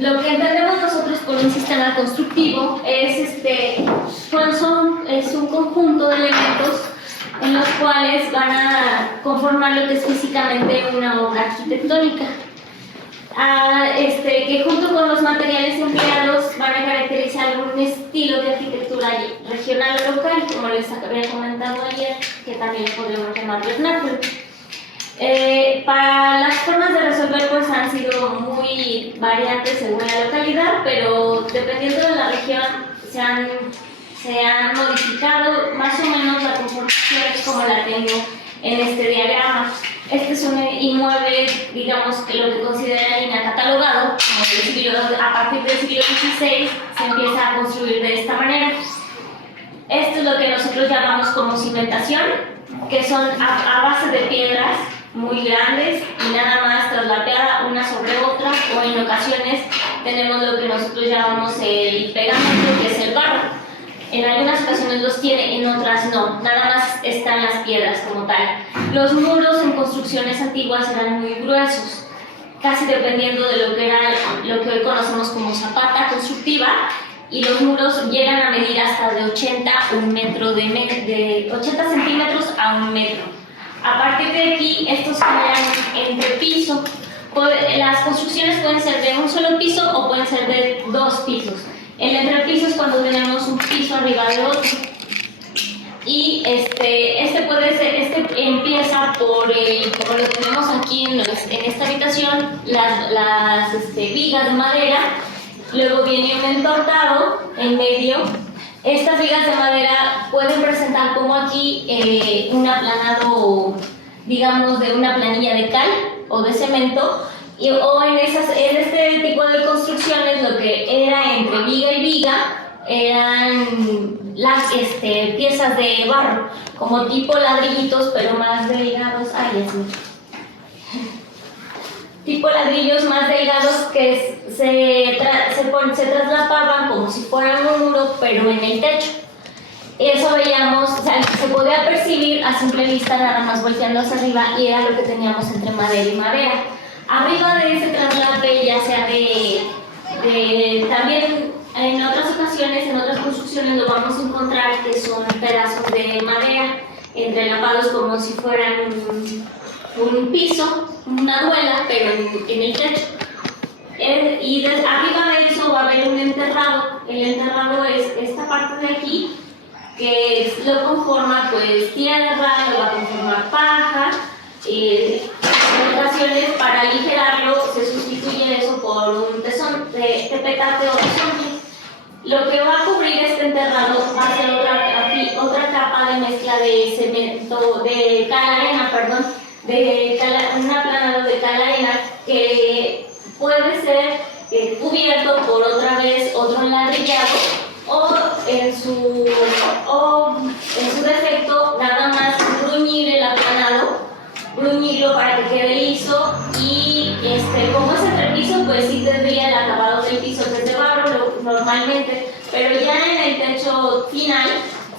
Lo que entendemos nosotros por un sistema constructivo es un conjunto de elementos en los cuales van a conformar lo que es físicamente una obra arquitectónica. Que junto con los materiales empleados van a caracterizar un estilo de arquitectura regional o local, como les había comentado ayer, que también podemos llamar vernáculo. Para las formas de resolver pues han sido muy variantes según la localidad, pero dependiendo de la región se han modificado más o menos la conformación como la tengo en este diagrama. Este es un inmueble, digamos, que lo que consideran inacatalogado, como a partir del siglo XVI se empieza a construir de esta manera. Esto es lo que nosotros llamamos como cimentación, que son a base de piedras muy grandes y nada más traslapeada una sobre otra, o en ocasiones tenemos lo que nosotros llamamos el pegamento, que es el barro. En algunas ocasiones los tiene, en otras no, nada más están las piedras como tal. Los muros en construcciones antiguas eran muy gruesos, casi dependiendo de lo que hoy conocemos como zapata constructiva, y los muros llegan a medir hasta de 80 centímetros a 1 metro. A partir de aquí, estos generan entrepiso. Las construcciones pueden ser de un solo piso o pueden ser de 2 pisos. El entrepiso es cuando tenemos un piso arriba de otro. Y este empieza por como lo tenemos aquí en esta habitación, las vigas de madera. Luego viene un entortado en medio. Estas vigas de madera pueden presentar como aquí un aplanado, digamos, de una planilla de cal o de cemento, o en este tipo de construcciones lo que era entre viga y viga eran las piezas de barro, como tipo ladrillitos, pero más delgados. Tipo ladrillos más delgados que se traslapaban como si fueran un muro, pero en el techo. Eso veíamos, o sea, se podía percibir a simple vista nada más volteando hacia arriba, y era lo que teníamos entre madera y madera. Arriba de ese traslape, ya sea también en otras ocasiones, en otras construcciones lo vamos a encontrar que son pedazos de madera entrelapados como si fueran un piso, una duela, pero en el techo. Y arriba de eso va a haber un enterrado. El enterrado es esta parte de aquí, que lo conforma pues tierra, lo va a conformar paja. En ocasiones, para aligerarlo, se sustituye eso por un petate o tesón. Lo que va a cubrir este enterrado va a ser otra capa de mezcla de cemento, de cal-arena, un aplanado de cal-arena, que puede ser cubierto por otra vez otro enladrillado, o en su defecto nada más bruñir el aplanado, bruñirlo para que quede liso, y como es entrepiso, pues sí tendría el acabado del piso, que es de barro normalmente, pero ya en el techo final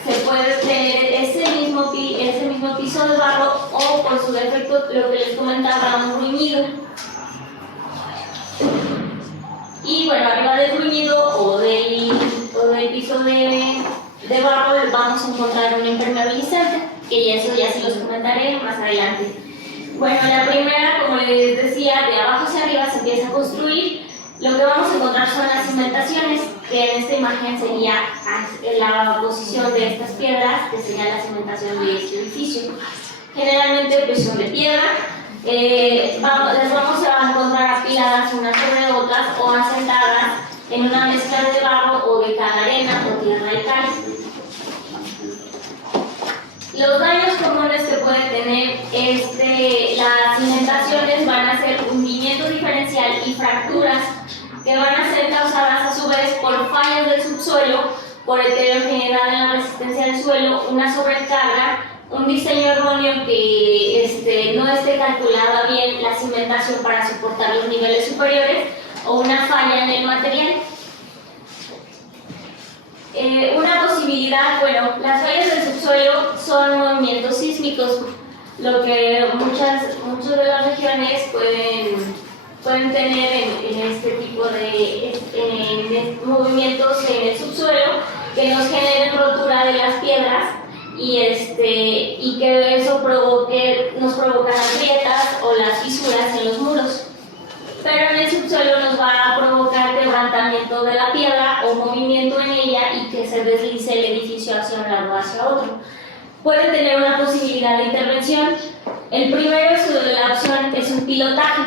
se puede tener ese mismo piso de barro, o por su defecto lo que les comentaba, un bruñido. Y bueno, arriba del bruñido o del piso de barro vamos a encontrar un impermeabilizante, que eso ya se los comentaré más adelante. Bueno, la primera, como les decía, de abajo hacia arriba se empieza a construir. Lo que vamos a encontrar son las cimentaciones, que en esta imagen sería la posición de estas piedras, que sería la cimentación de este edificio. Generalmente pues son de piedra. Las vamos a encontrar apiladas unas sobre otras o asentadas en una mezcla de barro o de cal-arena o tierra y cal. Los daños comunes que puede tener las cimentaciones van a ser hundimiento diferencial y fracturas, que van a ser causadas a su vez por fallas del subsuelo, por heterogeneidad en la resistencia del suelo, una sobrecarga, un diseño erróneo que no esté calculada bien la cimentación para soportar los niveles superiores, o una falla en el material. Una posibilidad, bueno, las fallas del subsuelo son movimientos sísmicos, lo que muchas de las regiones pueden pueden tener en este tipo de movimientos en el subsuelo que nos generen rotura de las piedras y que eso nos provoca las grietas o las fisuras en los muros. Pero en el subsuelo nos va a provocar quebrantamiento de la piedra o movimiento en ella y que se deslice el edificio hacia un lado o hacia otro. Puede tener una posibilidad de intervención. El primero de la opción es un pilotaje.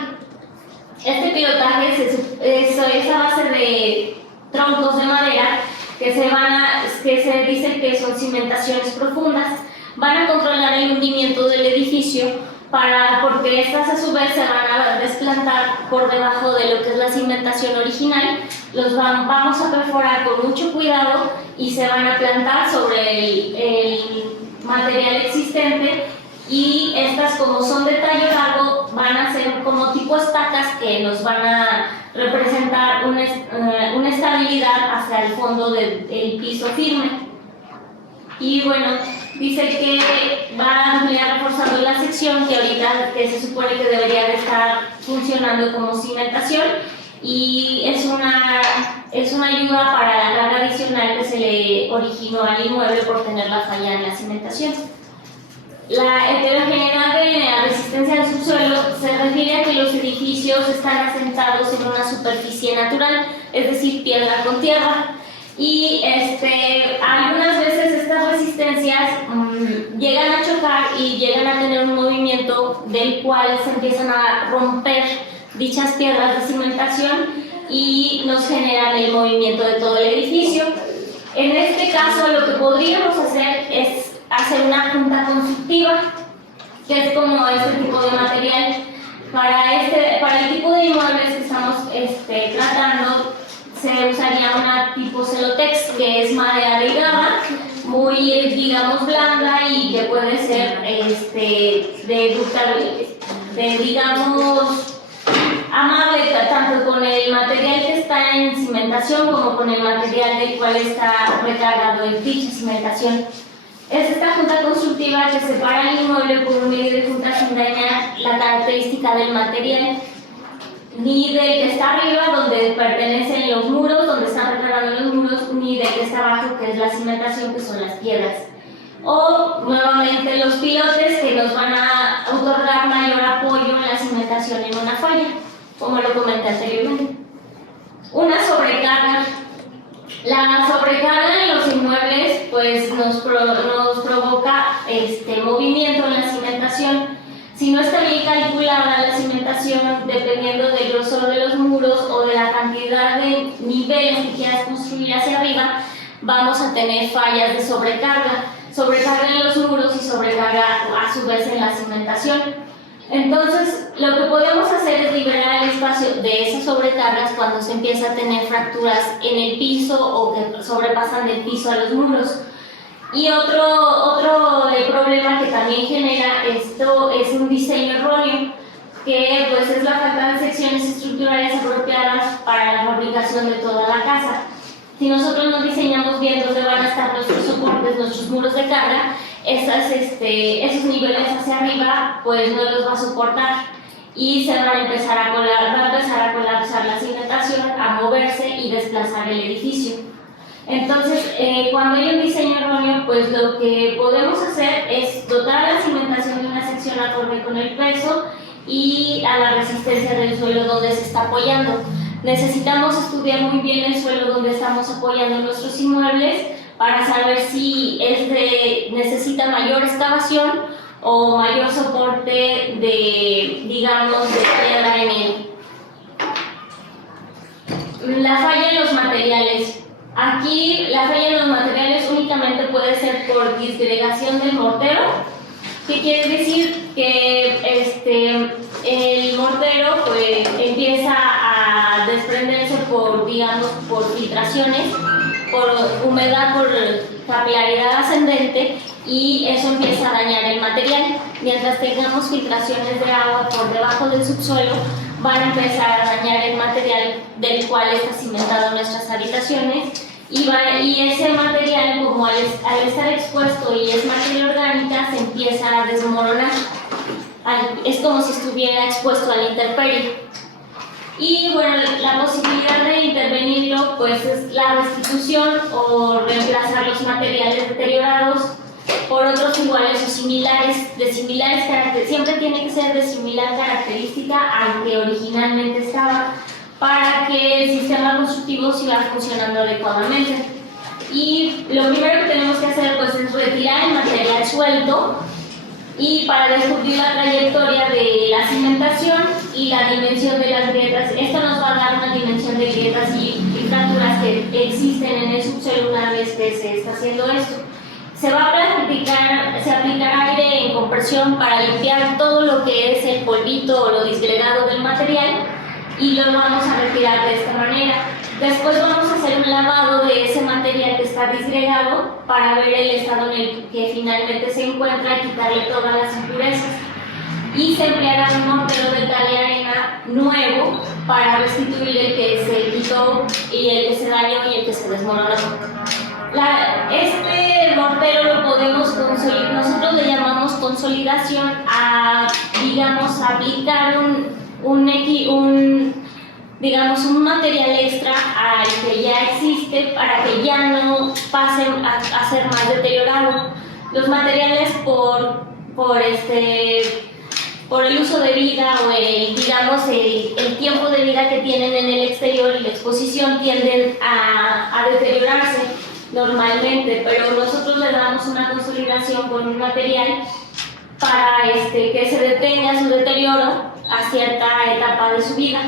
Este pilotaje es a base de troncos de madera que se dice que son cimentaciones profundas. Van a controlar el hundimiento del edificio porque estas a su vez se van a desplantar por debajo de lo que es la cimentación original. Vamos a perforar con mucho cuidado y se van a plantar sobre el material existente, y estas, como son de tallo largo, van a ser como tipo estacas que nos van a representar una estabilidad hacia el fondo del piso firme. Y bueno, dice que va a ampliar reforzando la sección que ahorita se supone que debería de estar funcionando como cimentación, y es una ayuda para la carga adicional que se le originó al inmueble por tener la falla en la cimentación. La heterogeneidad de la resistencia al subsuelo se refiere a que los edificios están asentados en una superficie natural, es decir, piedra con tierra. Y algunas veces estas resistencias llegan a chocar y llegan a tener un movimiento del cual se empiezan a romper dichas piedras de cimentación y nos generan el movimiento de todo el edificio. En este caso, lo que podríamos hacer es hacer una junta constructiva, que es como este tipo de material. Para el tipo de inmuebles que estamos tratando, se usaría una tipo Celotex, que es madera delgada, muy, digamos, blanda, y que puede ser digamos, amable tanto con el material que está en cimentación como con el material del cual está recargado en dicha cimentación. Es esta junta constructiva que separa el inmueble por un medio de junta sin dañar la característica del material, ni del que está arriba, donde pertenecen los muros, donde están recargados los muros, ni del que está abajo, que es la cimentación, que son las piedras. O nuevamente los pilotes, que nos van a otorgar mayor apoyo en la cimentación en una falla, como lo comenté anteriormente. Una sobrecarga. La sobrecarga en los inmuebles pues nos provoca movimiento en la cimentación. Si no está bien calculada la cimentación, dependiendo del grosor de los muros o de la cantidad de niveles que quieras construir hacia arriba, vamos a tener fallas de sobrecarga. Sobrecarga en los muros y sobrecarga a su vez en la cimentación. Entonces, lo que podemos hacer es liberar el espacio de esas sobrecargas cuando se empieza a tener fracturas en el piso o que sobrepasan del piso a los muros. Y otro problema que también genera esto es un diseño erróneo, que pues es la falta de secciones estructurales apropiadas para la fabricación de toda la casa. Si nosotros no diseñamos bien dónde van a estar nuestros soportes, nuestros muros de carga, esos niveles hacia arriba pues no los va a soportar y se van a empezar a colapsar la cimentación, a moverse y desplazar el edificio. Entonces, cuando hay un diseño erróneo, pues lo que podemos hacer es dotar la cimentación de una sección acorde con el peso y a la resistencia del suelo donde se está apoyando. Necesitamos estudiar muy bien el suelo donde estamos apoyando nuestros inmuebles para saber si necesita mayor excavación o mayor soporte de piedra en él. La falla en los materiales. Aquí la falla en los materiales únicamente puede ser por disgregación del mortero, que quiere decir que el mortero pues empieza a desprenderse por filtraciones, por humedad, por capilaridad ascendente, y eso empieza a dañar el material. Mientras tengamos filtraciones de agua por debajo del subsuelo, van a empezar a dañar el material del cual está cimentado nuestras habitaciones, y ese material, como al estar expuesto y es materia orgánica, se empieza a desmoronar. Es como si estuviera expuesto a la intemperie. Y bueno, la posibilidad de intervenirlo pues es la restitución o reemplazar los materiales deteriorados por otros iguales o similares, de similares características. Siempre tiene que ser de similar característica al que originalmente estaba, para que el sistema constructivo siga funcionando adecuadamente. Y lo primero que tenemos que hacer pues es retirar el material suelto, y para descubrir la trayectoria de la cimentación y la dimensión de las grietas. Esto nos va a dar una dimensión de grietas y fracturas que existen en el subsuelo una vez que se está haciendo esto. Se aplicará aire en compresión para limpiar todo lo que es el polvito o lo disgregado del material, y lo vamos a retirar de esta manera. Después vamos a hacer un lavado de ese material que está disgregado para ver el estado en el que finalmente se encuentra y quitarle todas las impurezas. Y se empleará un mortero de cal y arena nuevo para restituir el que se quitó y el que se dañó y el que se desmoronó. Este mortero lo podemos consolidar, nosotros le llamamos consolidación a, digamos, aplicar digamos, un material extra al que ya existe para que ya no pase a ser más deteriorado. Los materiales por el uso de vida o digamos, el tiempo de vida que tienen en el exterior y la exposición tienden a deteriorarse normalmente, pero nosotros le damos una consolidación con un material para que se detenga su deterioro a cierta etapa de su vida.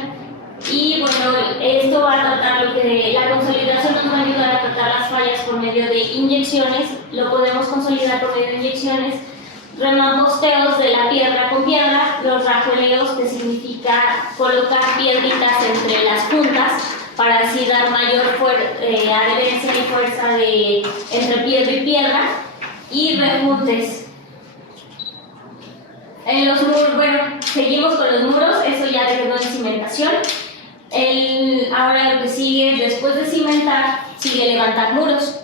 Y bueno, esto va a tratar la consolidación nos va a ayudar a tratar las fallas por medio de inyecciones. Lo podemos consolidar por medio de inyecciones, remaposteos de la piedra con piedra, los rajueleos, que significa colocar piedritas entre las puntas para así dar mayor adherencia y fuerza entre piedra y piedra, y rejuntes. En los muros, bueno, seguimos con los muros, eso ya quedó en cimentación. Ahora lo que sigue, después de cimentar, sigue levantar muros.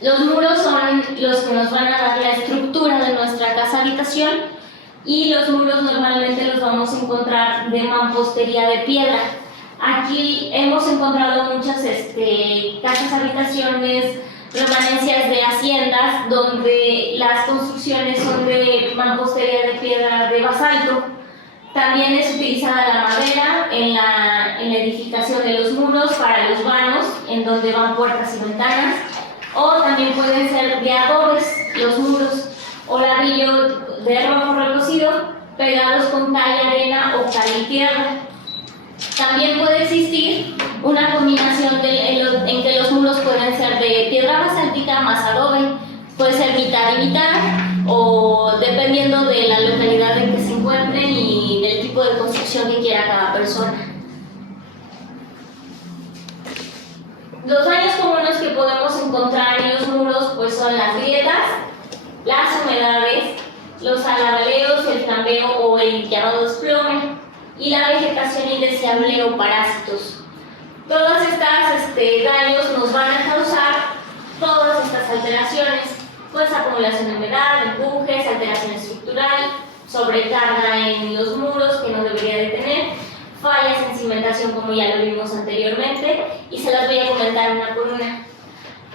Los muros son los que nos van a dar la estructura de nuestra casa habitación, y los muros normalmente los vamos a encontrar de mampostería de piedra. Aquí hemos encontrado muchas casas habitaciones, remanencias de haciendas, donde las construcciones son de mampostería de piedra de basalto. También es utilizada la madera en la edificación de los muros para los vanos, en donde van puertas y ventanas, o también pueden ser de adobes los muros, o ladrillo de rojo recocido pegados con cal y arena o cal y tierra. También puede existir una combinación en que los muros pueden ser de piedra basáltica más adobe, puede ser mitad y mitad, o dependiendo de la localidad en que se encuentren y del tipo de construcción que quiera cada persona. Los daños comunes que podemos encontrar en los muros pues son las grietas, las humedades, los alabaleos, el flambeo o el llamado desplome, y la vegetación indeseable o parásitos. Todas estas daños nos van a causar todas estas alteraciones, pues acumulación de humedad, empujes, alteración estructural, sobrecarga en los muros que no debería de tener, fallas en cimentación como ya lo vimos anteriormente, y se las voy a comentar una por una.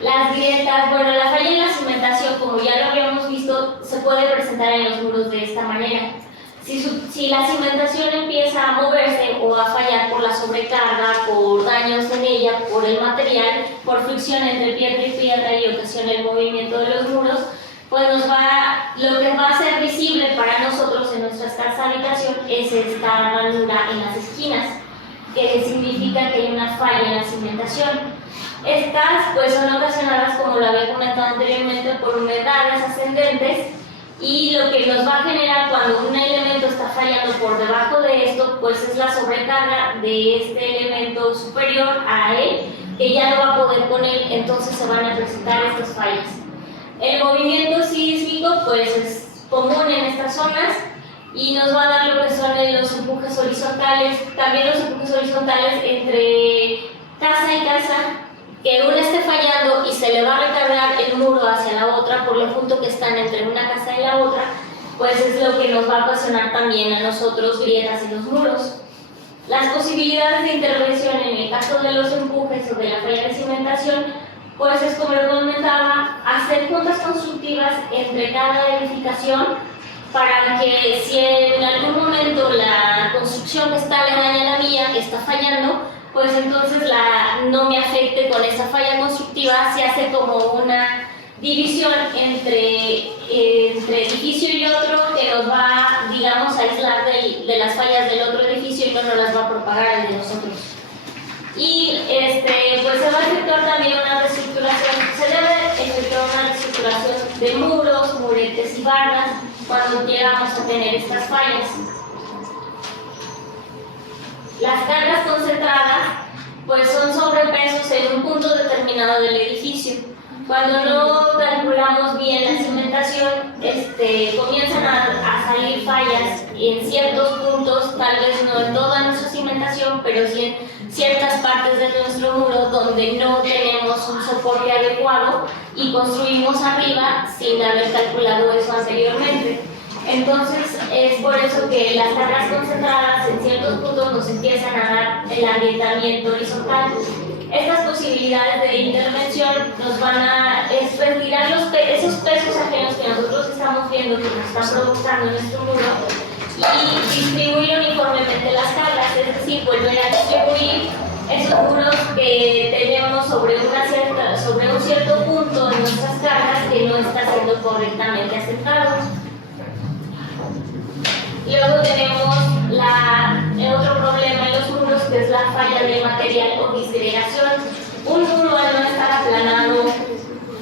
Las grietas, bueno, la falla en la cimentación, como ya lo habíamos visto, se puede presentar en los muros de esta manera. Si la cimentación empieza a moverse o a fallar por la sobrecarga, por daños en ella, por el material, por fricción entre piedra y piedra y ocasiona el movimiento de los muros, pues lo que va a ser visible para nosotros en nuestras casas habitación es esta ranura en las esquinas, que significa que hay una falla en la cimentación. Estas pues son ocasionadas, como lo había comentado anteriormente, por humedades ascendentes, y lo que nos va a generar cuando un elemento está fallando por debajo de esto, pues es la sobrecarga de este elemento superior a él, que ya no va a poder con él, entonces se van a presentar estas fallas. El movimiento sísmico pues es común en estas zonas y nos va a dar lo que son los empujes horizontales, también los empujes horizontales entre casa y casa, que una esté fallando y se le va a recargar el muro hacia la otra por lo junto que están entre una casa y la otra, pues es lo que nos va a ocasionar también a nosotros grietas en los muros. Las posibilidades de intervención en el caso de los empujes o de la falla de cimentación, pues es como lo comentaba, hacer juntas constructivas entre cada edificación para que si en algún momento la construcción que está aledaña a la mía está fallando, pues entonces no me afecte con esa falla constructiva. Se hace como una división entre edificio y otro que nos va, digamos, a aislar de las fallas del otro edificio y no nos las va a propagar al de nosotros. Y pues se va a efectuar también una reestructuración, se debe efectuar una reestructuración de muros, muretes y bardas cuando llegamos a tener estas fallas. Las cargas concentradas pues son sobrepesos en un punto determinado del edificio. Cuando no calculamos bien la cimentación, comienzan a salir fallas en ciertos puntos, tal vez no en toda nuestra cimentación, pero sí en ciertas partes de nuestro muro donde no tenemos un soporte adecuado y construimos arriba sin haber calculado eso anteriormente. Entonces es por eso que las cargas concentradas en ciertos puntos nos empiezan a dar el agrietamiento horizontal. Estas posibilidades de intervención nos van a retirar esos pesos ajenos que nosotros estamos viendo que nos están provocando en nuestro muro y distribuir uniformemente las cargas, es decir, volver a distribuir esos muros que tenemos sobre un cierto punto de nuestras cargas que no está siendo correctamente aceptado. Luego tenemos el otro problema en los muros, que es la falla de material o disgregación. Un muro al no estar aplanado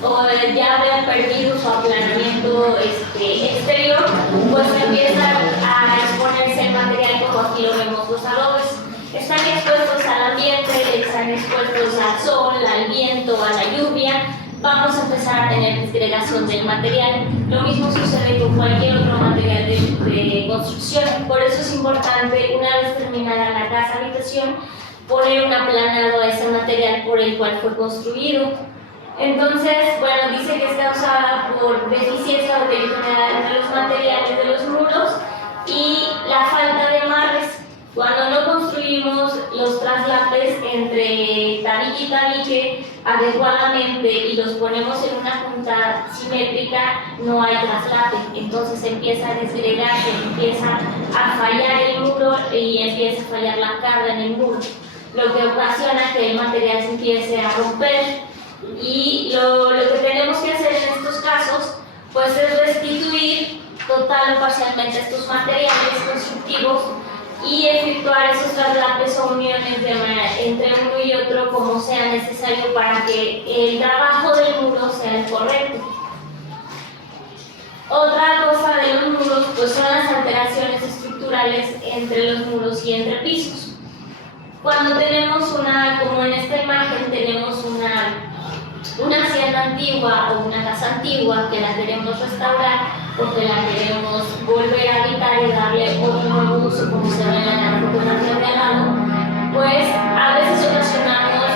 o ya haber perdido su aplanamiento exterior, pues empieza a exponerse el material como aquí lo vemos los adobes. Están expuestos al ambiente, están expuestos al sol, al viento, a la lluvia. Vamos a empezar a tener disgregación del material. Lo mismo sucede con cualquier otro material de construcción. Por eso es importante, una vez terminada la casa habitación, poner un aplanado a ese material por el cual fue construido. Entonces, bueno, dice que es causada por deficiencia o heterogeneidad de los materiales de los muros y la falta de amarres. Cuando no construimos los traslapes entre tabique y tabique adecuadamente y los ponemos en una junta simétrica, no hay traslape. Entonces empieza a desgregarse, empieza a fallar el muro y empieza a fallar la carga en el muro, lo que ocasiona que el material se empiece a romper. Y lo que tenemos que hacer en estos casos pues es restituir total o parcialmente estos materiales constructivos y efectuar esos traslapes o uniones entre uno y otro como sea necesario para que el trabajo del muro sea el correcto. Otra cosa de los muros pues son las alteraciones estructurales entre los muros y entre pisos. Cuando tenemos como en esta imagen tenemos una hacienda antigua o una casa antigua que la queremos restaurar o que la queremos volver a habitar y darle otro nuevo uso, como se ve en la fotografía de al lado, pues a veces ocasionamos,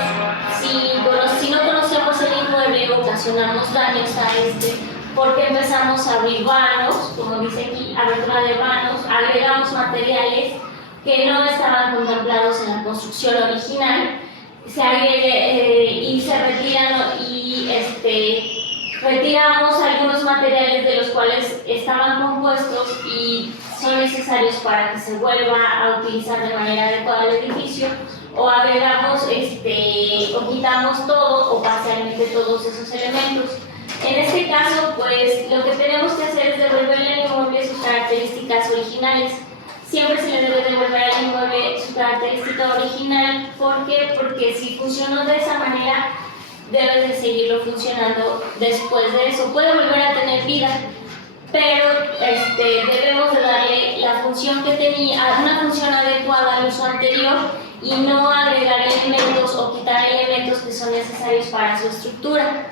si no conocemos el inmueble, ocasionamos daños a porque empezamos a abrir vanos, como dice aquí, abertura de vanos, agregamos materiales que no estaban contemplados en la construcción original, se agregue y se retiran retiramos algunos materiales de los cuales estaban compuestos y son necesarios para que se vuelva a utilizar de manera adecuada el edificio, o agregamos o quitamos todo o parcialmente todos esos elementos. En este caso, pues lo que tenemos que hacer es devolverle al inmueble sus características originales. Siempre se le debe devolver al inmueble su característica original. ¿Por qué? Porque si funcionó de esa manera, debe de seguirlo funcionando después de eso. Puede volver a tener vida, pero debemos de darle la función que tenía, una función adecuada al uso anterior y no agregar elementos o quitar elementos que son necesarios para su estructura.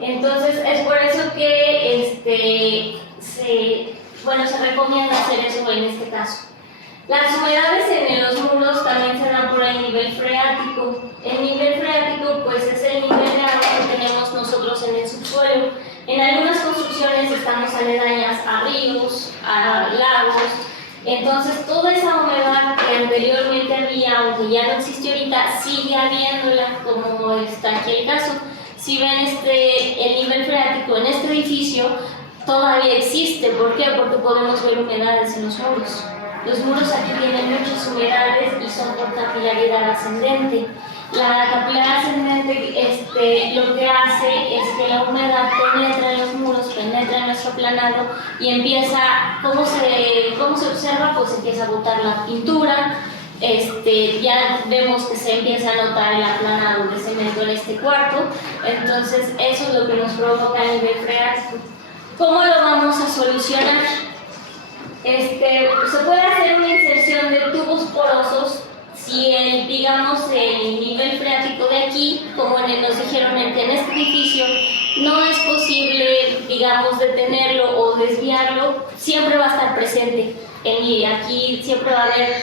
Entonces es por eso que se recomienda hacer eso en este caso. Las humedades en los muros también se dan por el nivel freático. El nivel freático pues es el nivel de agua que tenemos nosotros en el subsuelo. En algunas construcciones estamos aledañas a ríos, a lagos, entonces toda esa humedad que anteriormente había, aunque ya no existe ahorita, sigue habiéndola, como está aquí el caso. Si ven el nivel freático en este edificio, todavía existe. ¿Por qué? Porque podemos ver humedades en los muros. Los muros aquí tienen muchas humedades y son por capilaridad ascendente. La capilaridad ascendente lo que hace es que la humedad penetra en los muros, penetra en nuestro aplanado y empieza, ¿cómo se observa? Pues empieza a botar la pintura. Ya vemos que se empieza a notar el aplanado de cemento en este cuarto. Entonces eso es lo que nos provoca el nivel freático. ¿Cómo lo vamos a solucionar? Se puede hacer una inserción de tubos porosos si el nivel freático de aquí, como nos dijeron que en este edificio no es posible, detenerlo o desviarlo, siempre va a estar presente. Aquí siempre va a haber,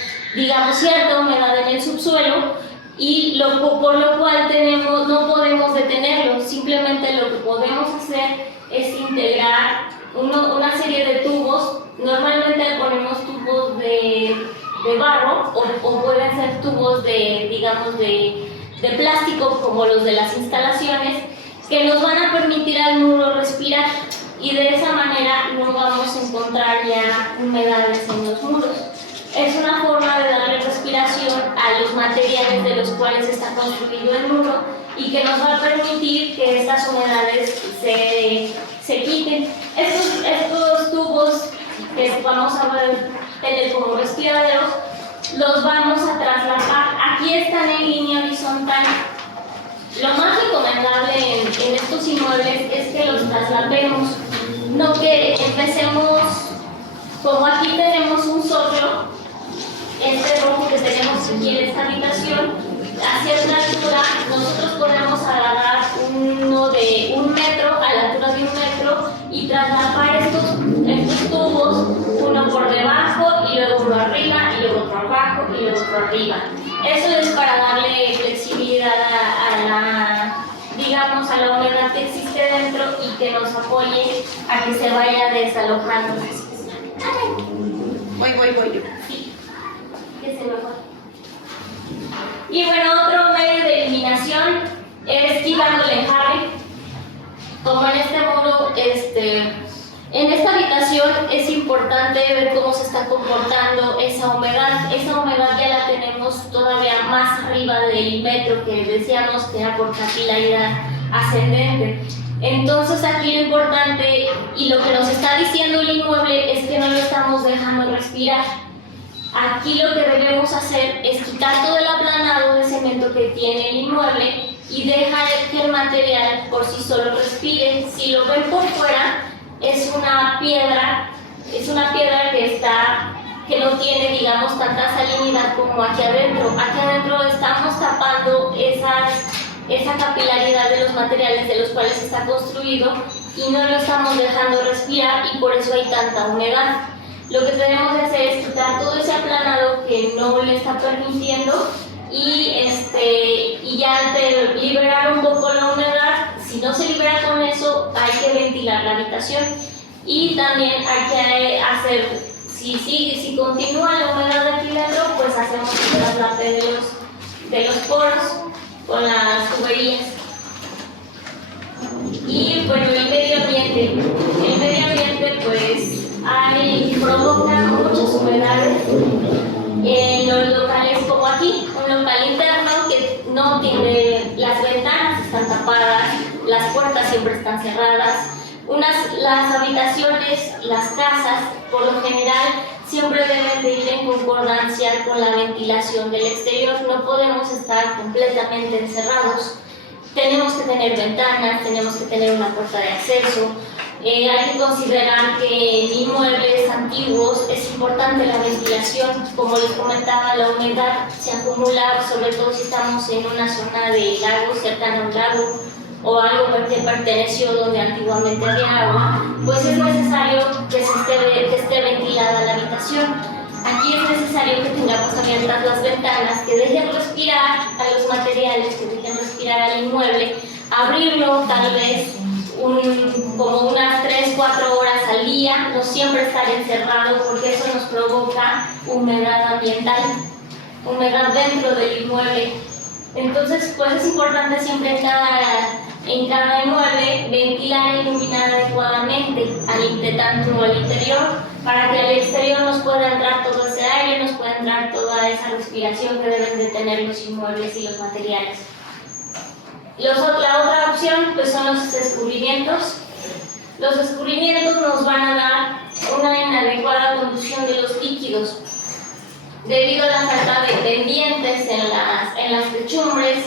cierta humedad en el subsuelo y por lo cual no podemos detenerlo. Simplemente lo que podemos hacer es integrar una serie de tubos. Normalmente ponemos tubos de barro o pueden ser tubos de plástico como los de las instalaciones, que nos van a permitir al muro respirar y de esa manera no vamos a encontrar ya humedades en los muros. Es una forma de darle respiración a los materiales de los cuales está construido el muro y que nos va a permitir que estas humedades se quiten. Estos tubos que vamos a tener como respiraderos, los vamos a trasladar. Aquí están en línea horizontal. Lo más recomendable en estos inmuebles es que los traslademos, no que empecemos, como aquí tenemos un sótano, rojo que tenemos aquí en esta habitación, a cierta altura nosotros podemos agarrar uno de 1 metro, a la altura de 1 metro, y trasladar estos tubos, uno por debajo y luego uno arriba y luego otro abajo y luego otro arriba. Eso es para darle flexibilidad a la humedad que existe dentro y que nos apoye a que se vaya desalojando. Voy. Sí, que se me fue. Y bueno, otro medio de eliminación es quitando el enjarre. Como en este muro, en esta habitación es importante ver cómo se está comportando esa humedad. Esa humedad ya la tenemos todavía más arriba del metro que decíamos que era por capilaridad ascendente. Entonces aquí lo importante y lo que nos está diciendo el inmueble es que no lo estamos dejando respirar. Aquí lo que debemos hacer es quitar todo el aplanado de cemento que tiene el inmueble y dejar que el material por sí solo respire. Si lo ven por fuera, es una piedra que no tiene, tanta salinidad como aquí adentro. Aquí adentro estamos tapando esa capilaridad de los materiales de los cuales está construido y no lo estamos dejando respirar y por eso hay tanta humedad. Lo que tenemos que hacer es quitar todo ese aplanado que no le está permitiendo y ya de liberar un poco la humedad. Si no se libera con eso, hay que ventilar la habitación y también hay que hacer, si continúa la humedad aquí dentro, pues hacemos el traslate de los poros con las tuberías. Y bueno, el medio ambiente pues provoca muchas humedades en los locales como aquí, un local interno que no tiene, las ventanas están tapadas, las puertas siempre están cerradas, las habitaciones, las casas, por lo general, siempre deben de ir en concordancia con la ventilación del exterior. No podemos estar completamente encerrados. Tenemos que tener ventanas, tenemos que tener una puerta de acceso. Hay que considerar que en inmuebles antiguos es importante la ventilación. Como les comentaba, la humedad se acumula, sobre todo si estamos en una zona de lago, cercana a un lago, o algo que perteneció donde antiguamente había agua, pues es necesario que esté ventilada la habitación. Aquí es necesario que tengamos abiertas las ventanas, que dejen respirar a los materiales, que dejen respirar al inmueble, abrirlo tal vez como unas 3-4 horas al día, no siempre estar encerrado porque eso nos provoca humedad ambiental. humedad dentro del inmueble. Entonces, pues es importante siempre en cada inmueble ventilar e iluminar adecuadamente, tanto al interior, para que al exterior nos pueda entrar todo ese aire, nos pueda entrar toda esa respiración que deben de tener los inmuebles y los materiales. La otra opción pues son los escurrimientos. Los escurrimientos nos van a dar una inadecuada conducción de los líquidos. Debido a la falta de pendientes en las techumbres,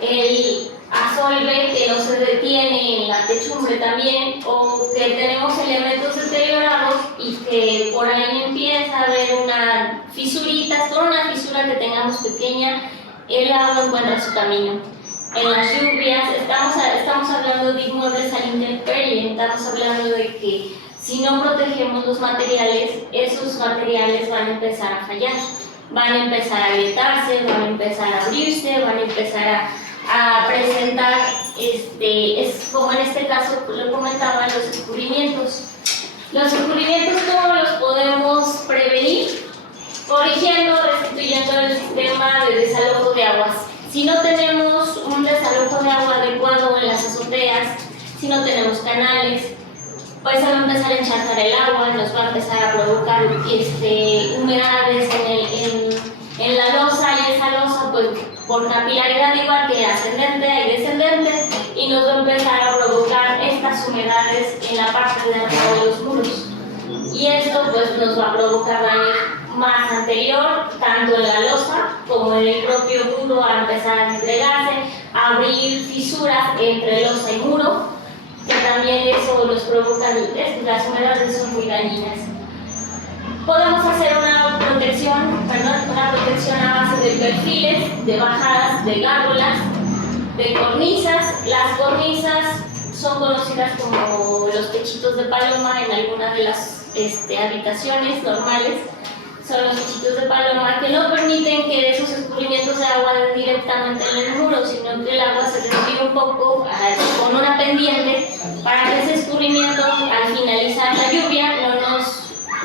el asolve que no se detiene en la techumbre también, o que tenemos elementos deteriorados y que por ahí empieza a haber una fisurita, toda una fisura que tengamos pequeña, el agua encuentra su camino. En las lluvias, estamos hablando de inmuebles a la intemperie, estamos hablando de que si no protegemos los materiales, esos materiales van a empezar a fallar, van a empezar a agrietarse, van a empezar a abrirse, van a empezar a presentar, es como en este caso lo comentaba, los escurrimientos. Los escurrimientos, ¿cómo los podemos prevenir? Corrigiendo, restituyendo el sistema de desalojo de aguas. Si no tenemos un desalojo de agua adecuado en las azoteas, si no tenemos canales, pues se va a empezar a encharcar el agua, nos va a empezar a provocar humedades en la losa, y esa losa, pues por capilaridad igual que ascendente y descendente, y nos va a empezar a provocar estas humedades en la parte de abajo de los muros. Y esto pues nos va a provocar daño más anterior, tanto en la losa como en el propio muro, a empezar a entregarse, a abrir fisuras entre losa y muro, que también eso los provoca, las humedades son muy dañinas. Podemos hacer una protección a base de perfiles, de bajadas, de gárgolas, de cornisas. Las cornisas son conocidas como los techitos de paloma en algunas de las habitaciones normales. Son los techitos de paloma que no permiten que esos escurrimientos de agua den directamente en el muro, sino que el agua se retire un poco con una pendiente para que ese escurrimiento, al finalizar la lluvia,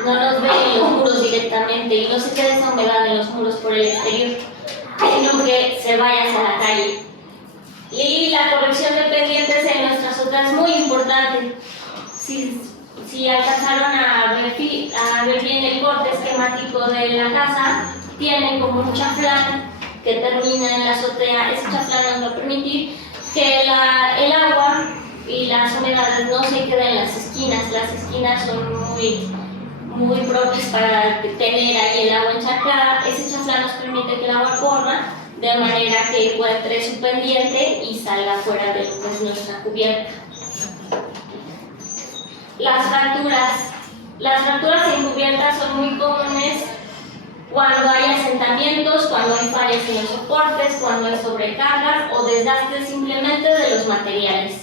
no nos dé en los muros directamente y no se quede esa humedad en los muros por el exterior, sino que se vaya hacia la calle. Y la corrección de pendientes en nuestra azotera es muy importante. Si alcanzaron a ver bien el corte esquemático de la casa, tienen como un chaflán que termina en la azotea. Ese chaflán nos va a permitir que el agua y las humedades no se queden en las esquinas. Las esquinas son muy propias para tener ahí el agua encharcada. Ese chaflán nos permite que el agua corra de manera que encuentre su pendiente y salga fuera de nuestra cubierta. Las fracturas en cubiertas son muy comunes cuando hay asentamientos, cuando hay fallas en los soportes, cuando hay sobrecargas o desgastes simplemente de los materiales.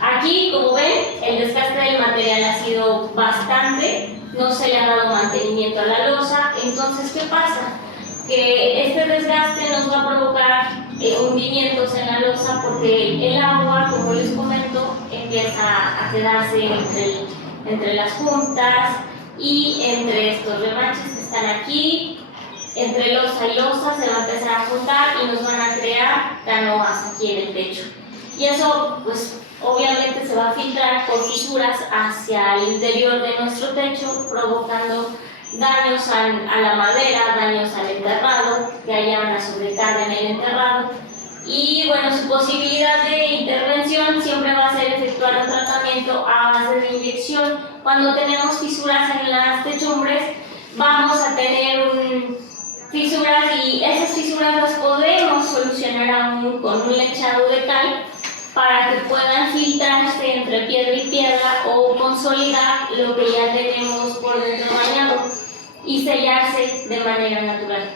Aquí, como ven, el desgaste del material ha sido bastante, no se le ha dado mantenimiento a la losa. Entonces, ¿qué pasa? Que este desgaste nos va a provocar hundimientos en la losa, porque el agua, como les comento, empieza a quedarse entre las juntas y entre estos remaches que están aquí, entre losa y losa se va a empezar a juntar y nos van a crear canoas aquí en el techo. Y eso, pues, obviamente se va a filtrar por fisuras hacia el interior de nuestro techo, provocando daños a la madera, daños al enterrado, que haya una sobrecarga en el enterrado. Y bueno, su posibilidad de intervención siempre va a ser efectuar un tratamiento a base de inyección. Cuando tenemos fisuras en las techumbres, vamos a tener fisuras, y esas fisuras las podemos solucionar aún con un lechado de cal para que puedan filtrarse entre piedra y piedra o consolidar lo que ya tenemos por dentro bañado y sellarse de manera natural.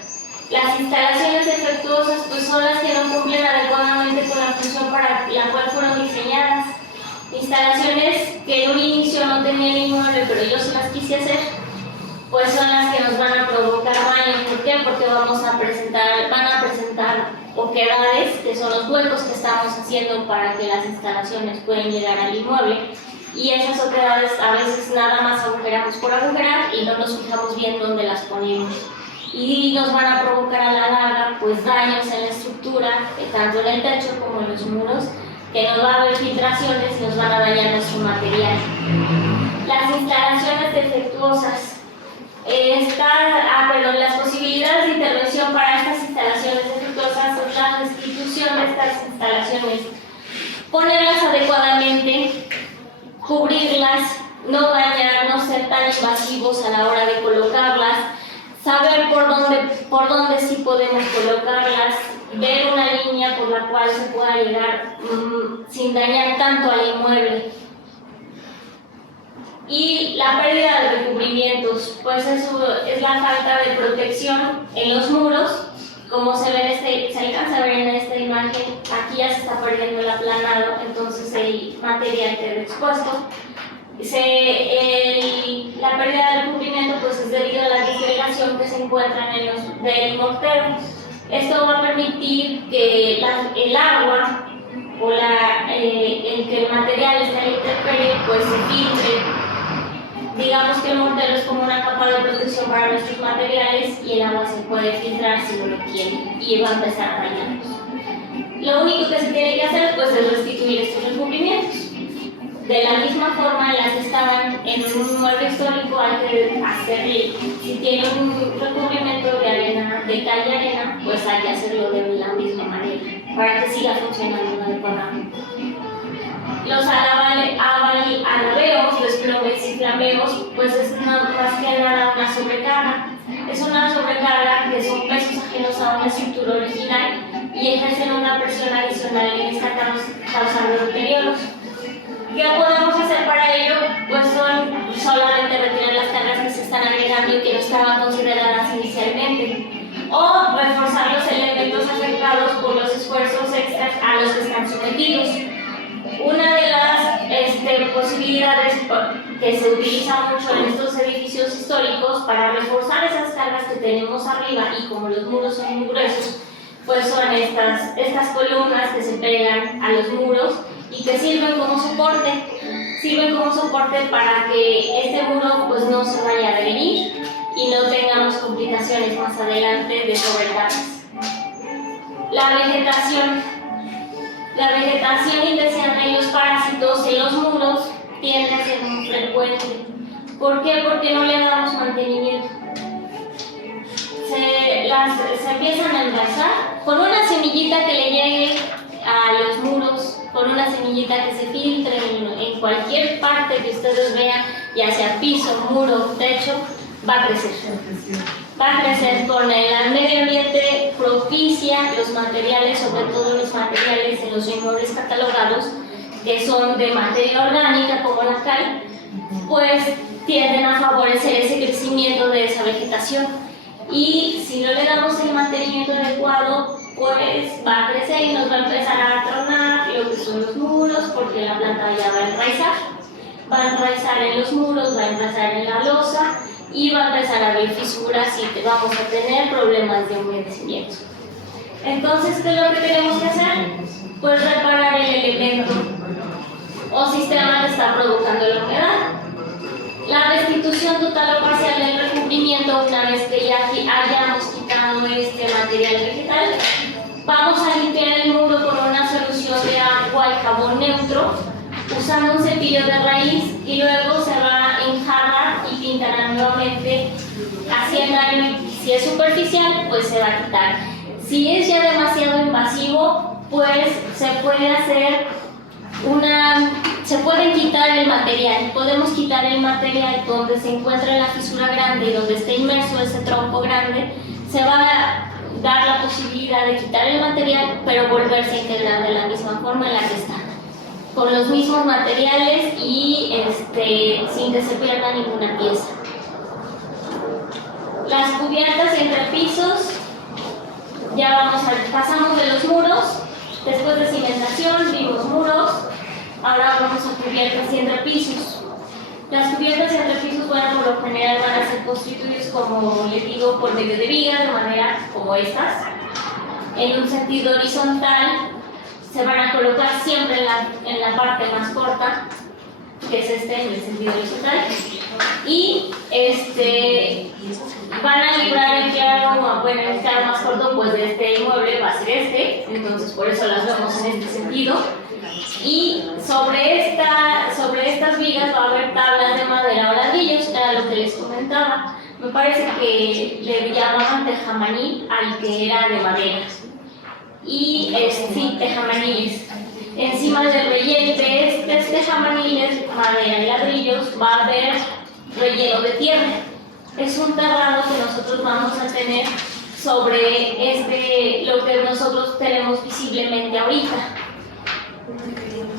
Las instalaciones defectuosas pues son las que no cumplen adecuadamente con la función para la cual fueron diseñadas. Instalaciones que en un inicio no tenían inmueble, pero yo se las quise hacer, pues son las que nos van a provocar daño. ¿Por qué? Porque van a presentar oquedades, que son los huecos que estamos haciendo para que las instalaciones puedan llegar al inmueble. Y esas oquedades a veces nada más agujeramos por agujerar y no nos fijamos bien dónde las ponemos. y nos van a provocar a la larga pues daños en la estructura, tanto en el techo como en los muros, que nos va a haber filtraciones y nos van a dañar nuestro material. Las instalaciones defectuosas. Las posibilidades de intervención para estas instalaciones defectuosas es la restitución de estas instalaciones, ponerlas adecuadamente, cubrirlas, no dañar, no ser tan invasivos a la hora de colocarlas, saber por dónde sí podemos colocarlas, ver una línea por la cual se pueda llegar sin dañar tanto al inmueble. Y la pérdida de recubrimientos, pues eso es la falta de protección en los muros. Como se alcanza a ver en esta imagen, aquí ya se está perdiendo el aplanado, entonces el material queda expuesto. La pérdida de recubrimiento pues es debido a la disgregación que se encuentra del mortero. Esto va a permitir que el agua o que el material esté en la intemperie pues se filtre. Digamos que el mortero es como una capa de protección para nuestros materiales y el agua se puede filtrar si no lo quiere y va a empezar a dañarlos. Lo único que se tiene que hacer pues es restituir estos recubrimientos. De la misma forma en la que estaban en un inmueble histórico, hay que hacerle, si tiene un recubrimiento de arena, de cal y arena, pues hay que hacerlo de la misma manera para que siga funcionando adecuadamente. Los alabeos, desplomes y flameos, pues es más que nada una sobrecarga. Es una sobrecarga que son pesos ajenos a una estructura original y ejercen una presión adicional en esta causando deterioros. ¿Qué podemos hacer para ello? Pues son solamente retirar las cargas que se están agregando y que no estaban consideradas inicialmente, o reforzar los elementos afectados por los esfuerzos extras a los que están sometidos. Una de las posibilidades que se utiliza mucho en estos edificios históricos para reforzar esas cargas que tenemos arriba, y como los muros son muy gruesos, pues son estas columnas que se pegan a los muros y que sirven como soporte para que este muro pues no se vaya a adherir y no tengamos complicaciones más adelante de sobrecargas. La vegetación indeseada y los parásitos en los muros tiende a ser muy frecuente. ¿Por qué? Porque no le damos mantenimiento. Se empiezan a enraizar con una semillita que le llegue a los muros, con una semillita que se filtre en cualquier parte que ustedes vean, ya sea piso, muro, techo, va a crecer. Va a crecer con el medio ambiente, propicia los materiales, sobre todo los materiales en los inmuebles catalogados, que son de materia orgánica como la cal, pues tienden a favorecer ese crecimiento de esa vegetación. Y si no le damos el mantenimiento adecuado, pues va a crecer y nos va a empezar a tronar lo que son los muros, porque la planta ya va a enraizar en los muros, va a enraizar en la losa y va a empezar a haber fisuras y vamos a tener problemas de humedecimiento. Entonces, ¿qué es lo que tenemos que hacer? Pues reparar el elemento o sistema que está provocando la humedad. La restitución total o parcial del recubrimiento, una vez que ya hayamos quitado este material vegetal, vamos a limpiar el muro con una solución de agua y jabón neutro, usando un cepillo de raíz, y luego se va a enjarrar y pintará nuevamente haciendo daño. Si es superficial, pues se va a quitar. Si es ya demasiado invasivo, pues se puede quitar el material. Podemos quitar el material donde se encuentra la fisura grande y donde está inmerso ese tronco grande. Se va a dar la posibilidad de quitar el material, pero volverse a integrar de la misma forma en la que está, con los mismos materiales y sin que se pierda ninguna pieza. Las cubiertas y entrepisos, pasamos de los muros, después de cimentación vimos muros, ahora vamos a cubiertas y entrepisos. Las cubiertas y entrepisos, bueno, por lo general van a ser constituidos, como les digo, por medio de vigas, de manera como estas, en un sentido horizontal. Se van a colocar siempre en la parte más corta, que es en el sentido horizontal, y van a librar en claro entonces por eso las vemos en este sentido. Y sobre estas vigas va a haber tablas de madera o ladrillos, era lo que les comentaba. Me parece que le llamaban tejamaní al que era de madera. Y sí, tejamaníes. Encima del relleno de estos tejamaníes, madera y ladrillos, va a haber relleno de tierra. Es un terrado que nosotros vamos a tener sobre lo que nosotros tenemos visiblemente ahorita.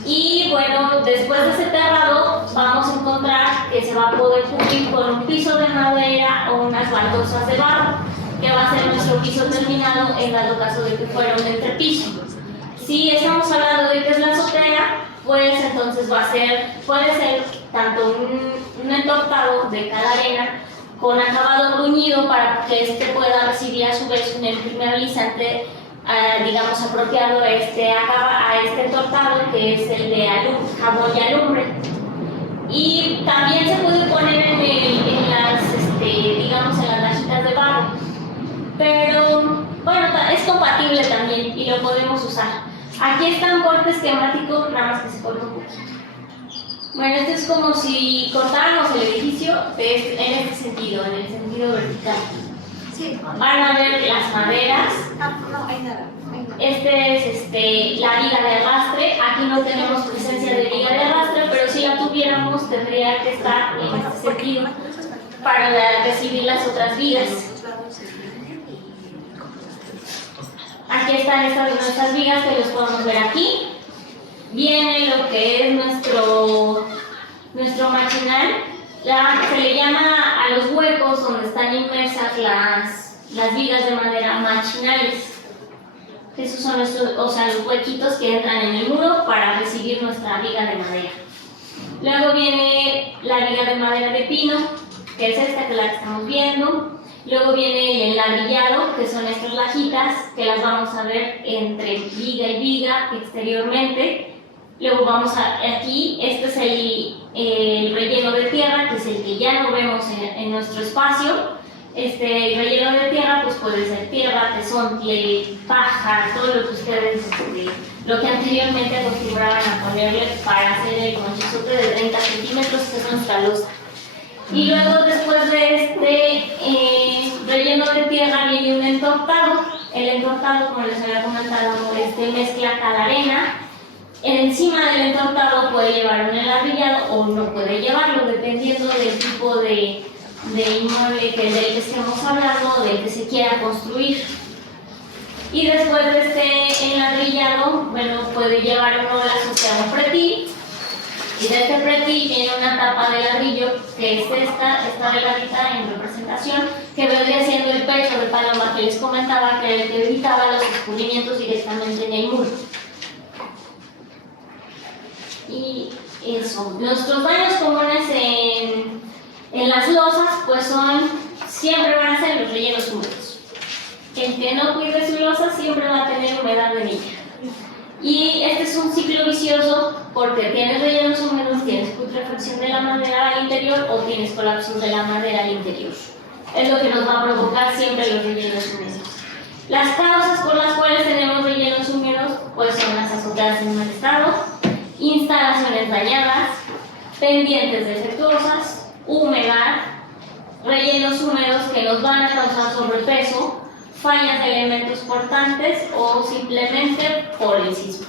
Y bueno, después de ese terrado vamos a encontrar que se va a poder cubrir con un piso de madera o unas baldosas de barro, que va a ser nuestro piso terminado en dado caso de que fuera un entrepiso. Si estamos hablando de que es la azotea, pues entonces puede ser tanto un entortado de cada arena con acabado bruñido para que éste pueda recibir a su vez un impermeabilizante, digamos, apropiado a este entortado, que es el de jabón y alumbre. Y también se puede poner en las lajitas de barro, pero bueno, es compatible también y lo podemos usar. Aquí está un corte esquemático, nada más que se corta un poquito. Bueno, esto es como si cortáramos el edificio en este sentido, en el sentido vertical. Sí. Van a ver las maderas. No, hay nada. Este es la viga de arrastre. Aquí no tenemos presencia de viga de arrastre, pero si la tuviéramos tendría que estar en este sentido para recibir las otras vigas. Aquí están nuestras vigas que los podemos ver aquí. Viene lo que es nuestro machinal. Se le llama a los huecos donde están inmersas las vigas de madera machinales. Esos son los huequitos que entran en el muro para recibir nuestra viga de madera. Luego viene la viga de madera de pino, que es esta, que es la que estamos viendo. Luego viene el enladrillado, que son estas lajitas, que las vamos a ver entre viga y viga exteriormente. Luego aquí, este es el relleno de tierra, que es el que ya no vemos en nuestro espacio. Este relleno de tierra pues puede ser tierra, tesontle, paja, todo lo que ustedes, lo que anteriormente acostumbraban a ponerle para hacer el conchizote de 30 centímetros, que es nuestra losa. Y luego, después de este relleno de tierra, viene un entortado. El entortado, como les había comentado, mezcla cada arena. Encima del entortado puede llevar un enladrillado o no puede llevarlo, dependiendo del tipo de inmueble del que estemos hablando, del que se quiera construir. Y después de este enladrillado, bueno, puede llevar uno la asociación pretil. Y de este pretil viene una tapa de ladrillo, que es esta delgadita en representación, que vendría siendo el pecho de paloma que les comentaba, que era el que evitaba los escurrimientos directamente en el muro. Y eso, nuestros daños comunes en las losas, pues siempre van a ser los rellenos húmedos. El que no cuide su losa siempre va a tener humedad de ella. Y este es un ciclo vicioso porque tienes rellenos húmedos, tienes putrefacción de la madera al interior o tienes colapsos de la madera al interior. Es lo que nos va a provocar siempre los rellenos húmedos. Las causas por las cuales tenemos rellenos húmedos pues son las azoteas en mal estado, instalaciones dañadas, pendientes defectuosas, humedad, rellenos húmedos que nos van a causar sobrepeso, fallas de elementos portantes o simplemente por el sismo.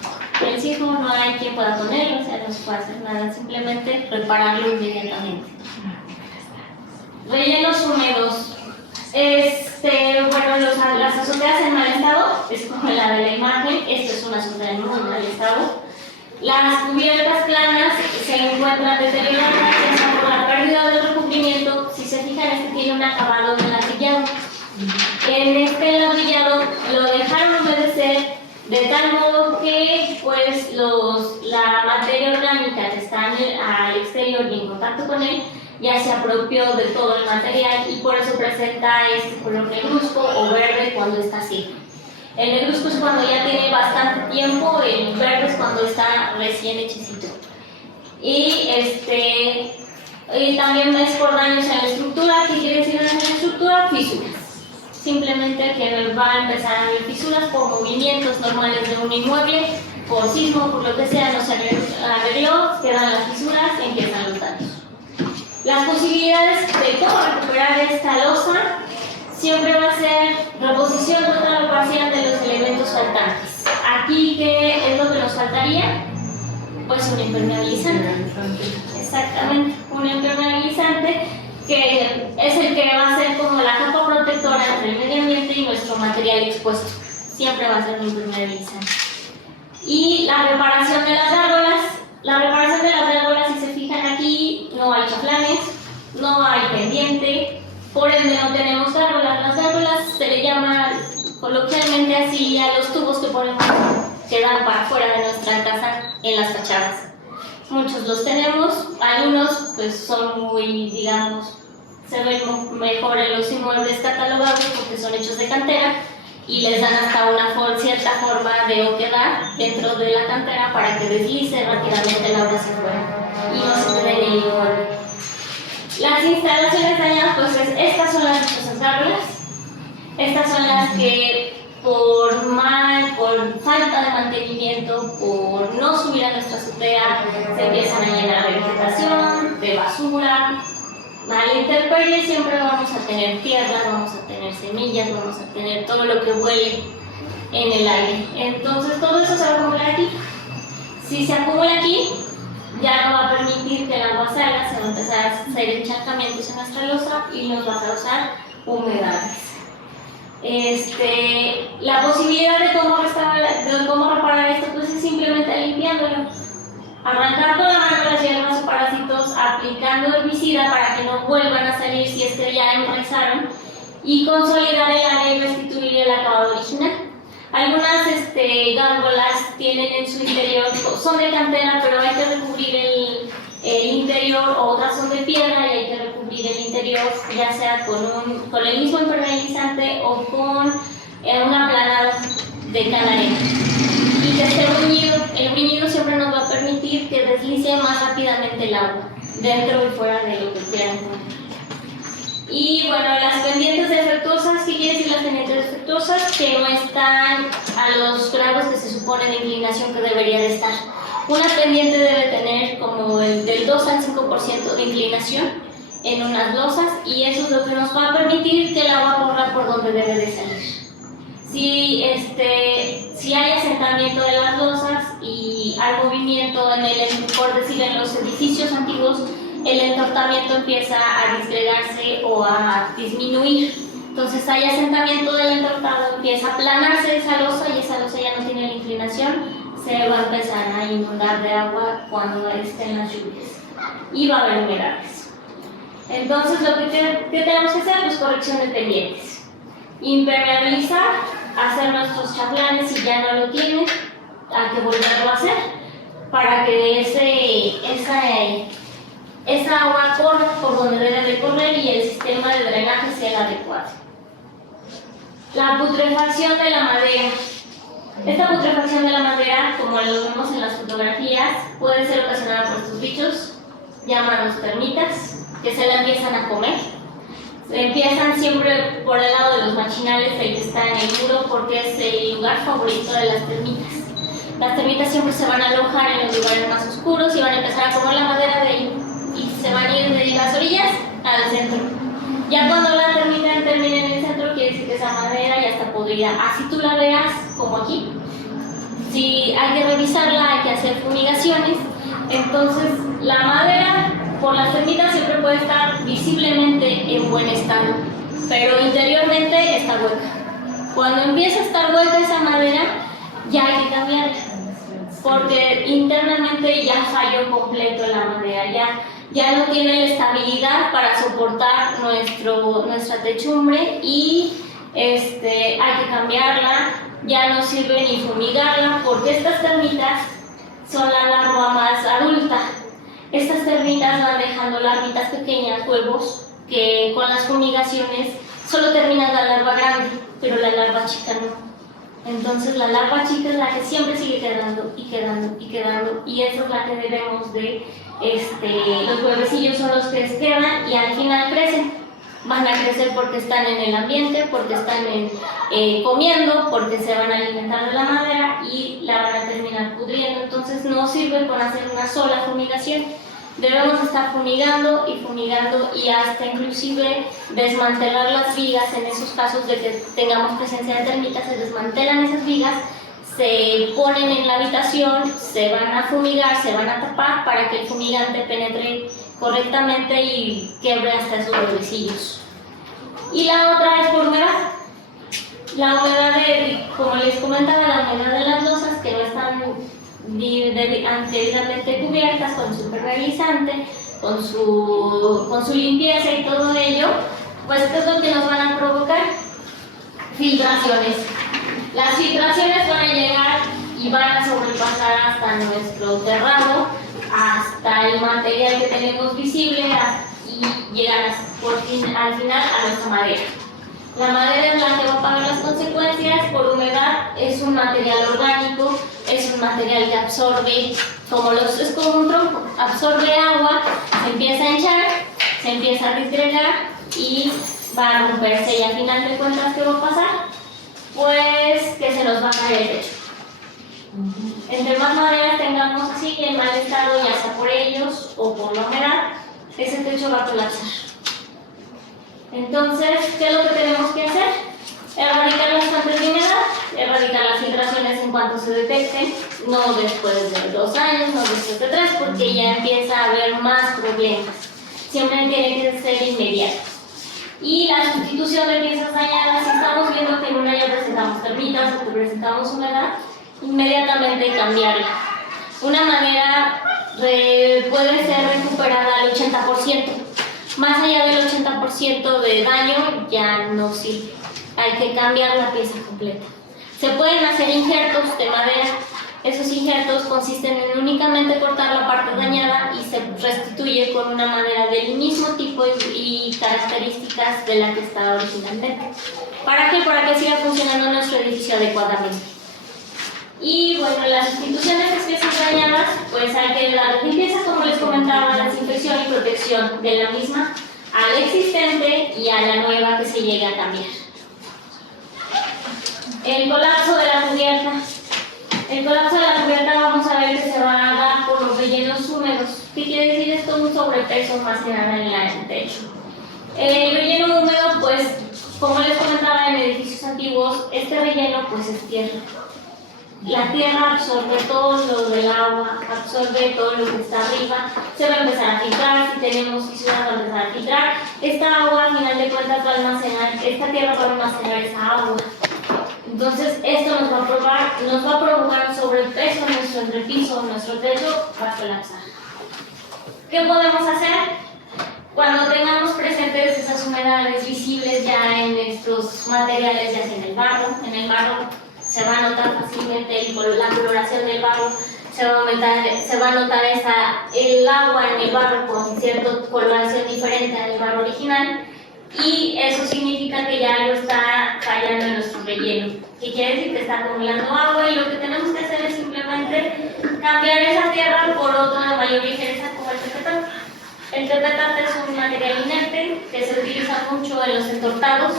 El sismo no hay quien pueda ponerlo, o sea, no se puede hacer nada, simplemente repararlo inmediatamente. Rellenos húmedos. Bueno, las azoteas en mal estado, es como la de la imagen, esta es una azotea en muy mal estado. Las cubiertas planas se encuentran deterioradas ya sea por la pérdida del recubrimiento. Si se fijan, este tiene un acabado de enladrillado. En este enladrillado lo dejaron humedecer de tal modo que pues la materia orgánica que está al exterior y en contacto con él ya se apropió de todo el material y por eso presenta este color negruzco o verde cuando está seco. El negruzco es cuando ya tiene bastante tiempo, el verde es cuando está recién hechecito. Y también es por daños en la estructura. ¿Qué quiere decir daños en la estructura? Fisuras. simplemente que va a empezar a haber fisuras por movimientos normales de un inmueble, por sismo, por lo que sea, no se arregló, quedan las fisuras, empiezan los daños. Las posibilidades de cómo recuperar esta losa siempre va a ser reposición total o parcial de los elementos faltantes. Aquí, ¿qué es lo que nos faltaría? Pues un impermeabilizante. Exactamente, un impermeabilizante que es el que va a ser como la capa protectora entre el medio ambiente y nuestro material expuesto. Siempre va a ser un impermeabilizante. Y la reparación de las gárgolas. La reparación de las gárgolas, si se fijan aquí, no hay chaflanes, no hay pendiente, por ende no tenemos gárgolas. Las gárgolas se le llama coloquialmente así a los tubos que ponemos que dan para afuera de nuestra casa en las fachadas. Muchos los tenemos, algunos pues son muy, digamos, se ven mejor en los inmuebles catalogados porque son hechos de cantera y les dan hasta una cierta forma de oquedad dentro de la cantera para que deslice rápidamente el agua hacia afuera y no se quede en el inmueble. Las instalaciones dañadas, pues estas son las dichosas gárgolas. Estas son las que por falta de mantenimiento, por no subir a nuestra azotea, se empiezan a llenar de vegetación, de basura. A la intemperie siempre vamos a tener tierra, vamos a tener semillas, vamos a tener todo lo que huele en el aire. Entonces todo eso se va a acumular aquí. Si se acumula aquí, ya no va a permitir que el agua salga, se va a empezar a hacer encharcamientos en nuestra losa y nos va a causar humedades. La posibilidad de cómo reparar esto pues es simplemente limpiándolo. Arrancar con la mano las hierbas o parásitos, aplicando herbicida para que no vuelvan a salir si es que ya enraizaron, y consolidar el área y restituir el acabado original. Algunas gárgolas tienen en su interior, son de cantera, pero hay que recubrir el interior, o otras son de piedra y hay que recubrir el interior, ya sea con el mismo impermeabilizante o con un aplanado de cal arena. Y que esté bruñido. El bruñido siempre nos va a permitir que deslice más rápidamente el agua, dentro y fuera de lo que quieran poner. Y bueno, las pendientes defectuosas, ¿qué quiere decir las pendientes defectuosas? Que no están a los grados que se supone de inclinación que debería de estar. Una pendiente debe tener como del 2 al 5% de inclinación en unas losas, y eso es lo que nos va a permitir que el agua corra por donde debe de salir. Si hay asentamiento de las losas y hay movimiento por decir, en los edificios antiguos, el entortamiento empieza a disgregarse o a disminuir. Entonces hay asentamiento del entortado, empieza a aplanarse esa losa y esa losa ya no tiene la inclinación, se va a empezar a inundar de agua cuando estén las lluvias y va a haber humedades. Entonces lo que tenemos que hacer es corrección de pendientes. Impermeabilizar, hacer nuestros chaflanes si ya no lo tienen, hay que volverlo a hacer para que esa agua corra por donde debe de correr y el sistema de drenaje sea el adecuado. La putrefacción de la madera. Esta putrefacción de la madera, como lo vemos en las fotografías, puede ser ocasionada por estos bichos, llamados termitas, que se la empiezan a comer. Empiezan siempre por el lado de los machinales, el que está en el muro, porque es el lugar favorito de las termitas. Las termitas siempre se van a alojar en los lugares más oscuros y van a empezar a comer la madera de ahí, y se van a ir de las orillas al centro. Ya cuando la termita termine en el centro, quiere decir que esa madera ya está podrida. Así tú la veas, como aquí. Si hay que revisarla, hay que hacer fumigaciones. Entonces, la madera por las termitas siempre puede estar visiblemente en buen estado, pero interiormente está hueca. Cuando empieza a estar hueca esa madera, ya hay que cambiarla, porque internamente ya falló completo la madera, ya no tiene la estabilidad para soportar nuestra techumbre, y hay que cambiarla. Ya no sirve ni fumigarla, porque estas termitas son la larva más adulta. Estas termitas van dejando larvitas pequeñas, huevos, que con las fumigaciones solo terminan la larva grande, pero la larva chica no. Entonces la larva chica es la que siempre sigue quedando y quedando y quedando, y esa es la que debemos de, los huevecillos son los que quedan y al final crecen. van a crecer porque están en el ambiente, porque están comiendo, porque se van a alimentar de la madera y la van a terminar pudriendo. Entonces no sirve con hacer una sola fumigación. Debemos estar fumigando y hasta inclusive desmantelar las vigas. En esos casos de que tengamos presencia de termitas, se desmantelan esas vigas, se ponen en la habitación, se van a fumigar, se van a tapar para que el fumigante penetre correctamente y quiebre hasta esos huevecillos. Y la otra es por humedad. La humedad, como les comentaba, la humedad de las losas que no están debidamente cubiertas con su impermeabilizante, con su limpieza y todo ello, pues ¿qué es lo que nos van a provocar? Filtraciones. Las filtraciones van a llegar y van a sobrepasar hasta nuestro terrado, hasta el material que tenemos visible y llegar al final a nuestra madera. La madera es la que va a pagar las consecuencias. Por humedad, es un material orgánico, es un material que absorbe, es como un tronco, absorbe agua, se empieza a hinchar, se empieza a disgregar y va a romperse. Y al final de cuentas, ¿qué va a pasar? Pues que se nos va a caer el techo. Entre más maderas tengamos así en mal estado, ya sea por ellos o por la humedad, ese techo va a colapsar. Entonces, ¿qué es lo que tenemos que hacer? Erradicar las fuentes de humedad, erradicar las filtraciones en cuanto se detecten, no después de 2 años, no después de 3, porque ya empieza a haber más problemas. Siempre tiene que ser inmediato. Y la sustitución de piezas dañadas, si estamos viendo que en una ya presentamos termitas o que presentamos humedad, inmediatamente cambiarla. Una madera puede ser recuperada al 80%. Más allá del 80% de daño ya no sirve. Hay que cambiar la pieza completa. Se pueden hacer injertos de madera. Esos injertos consisten en únicamente cortar la parte dañada y se restituye con una madera del mismo tipo y características de la que estaba originalmente. ¿Para qué? Para que siga funcionando nuestro edificio adecuadamente. Y bueno, las sustituciones de piezas dañadas, pues hay que dar limpieza, como les comentaba, desinfección y protección de la misma al existente y a la nueva que se llegue a cambiar. El colapso de la cubierta. El colapso de la cubierta vamos a ver que se va a dar por los rellenos húmedos. ¿Qué quiere decir esto? Un sobrepeso más que nada en el techo. El relleno húmedo, pues, como les comentaba en edificios antiguos, este relleno pues es tierra. La tierra absorbe todo lo del agua, absorbe todo lo que está arriba, se va a empezar a filtrar, si tenemos fisuras va a empezar a filtrar. Esta agua, al final de cuentas, va a almacenar, esta tierra va a almacenar esa agua. Entonces, esto nos va a provocar un sobrepeso en nuestro entrepiso, nuestro techo va a colapsar. ¿Qué podemos hacer? Cuando tengamos presentes esas humedades visibles ya en nuestros materiales, ya sea en el barro se va a notar fácilmente la coloración del barro, se va a notar el agua en el barro con cierta coloración diferente al barro original, y eso significa que ya algo está fallando en nuestro relleno. ¿Qué quiere decir? Que está acumulando agua, y lo que tenemos que hacer es simplemente cambiar esa tierra por otra de mayor ligereza como el tepetate. El tepetate es un material inerte que se utiliza mucho en los entortados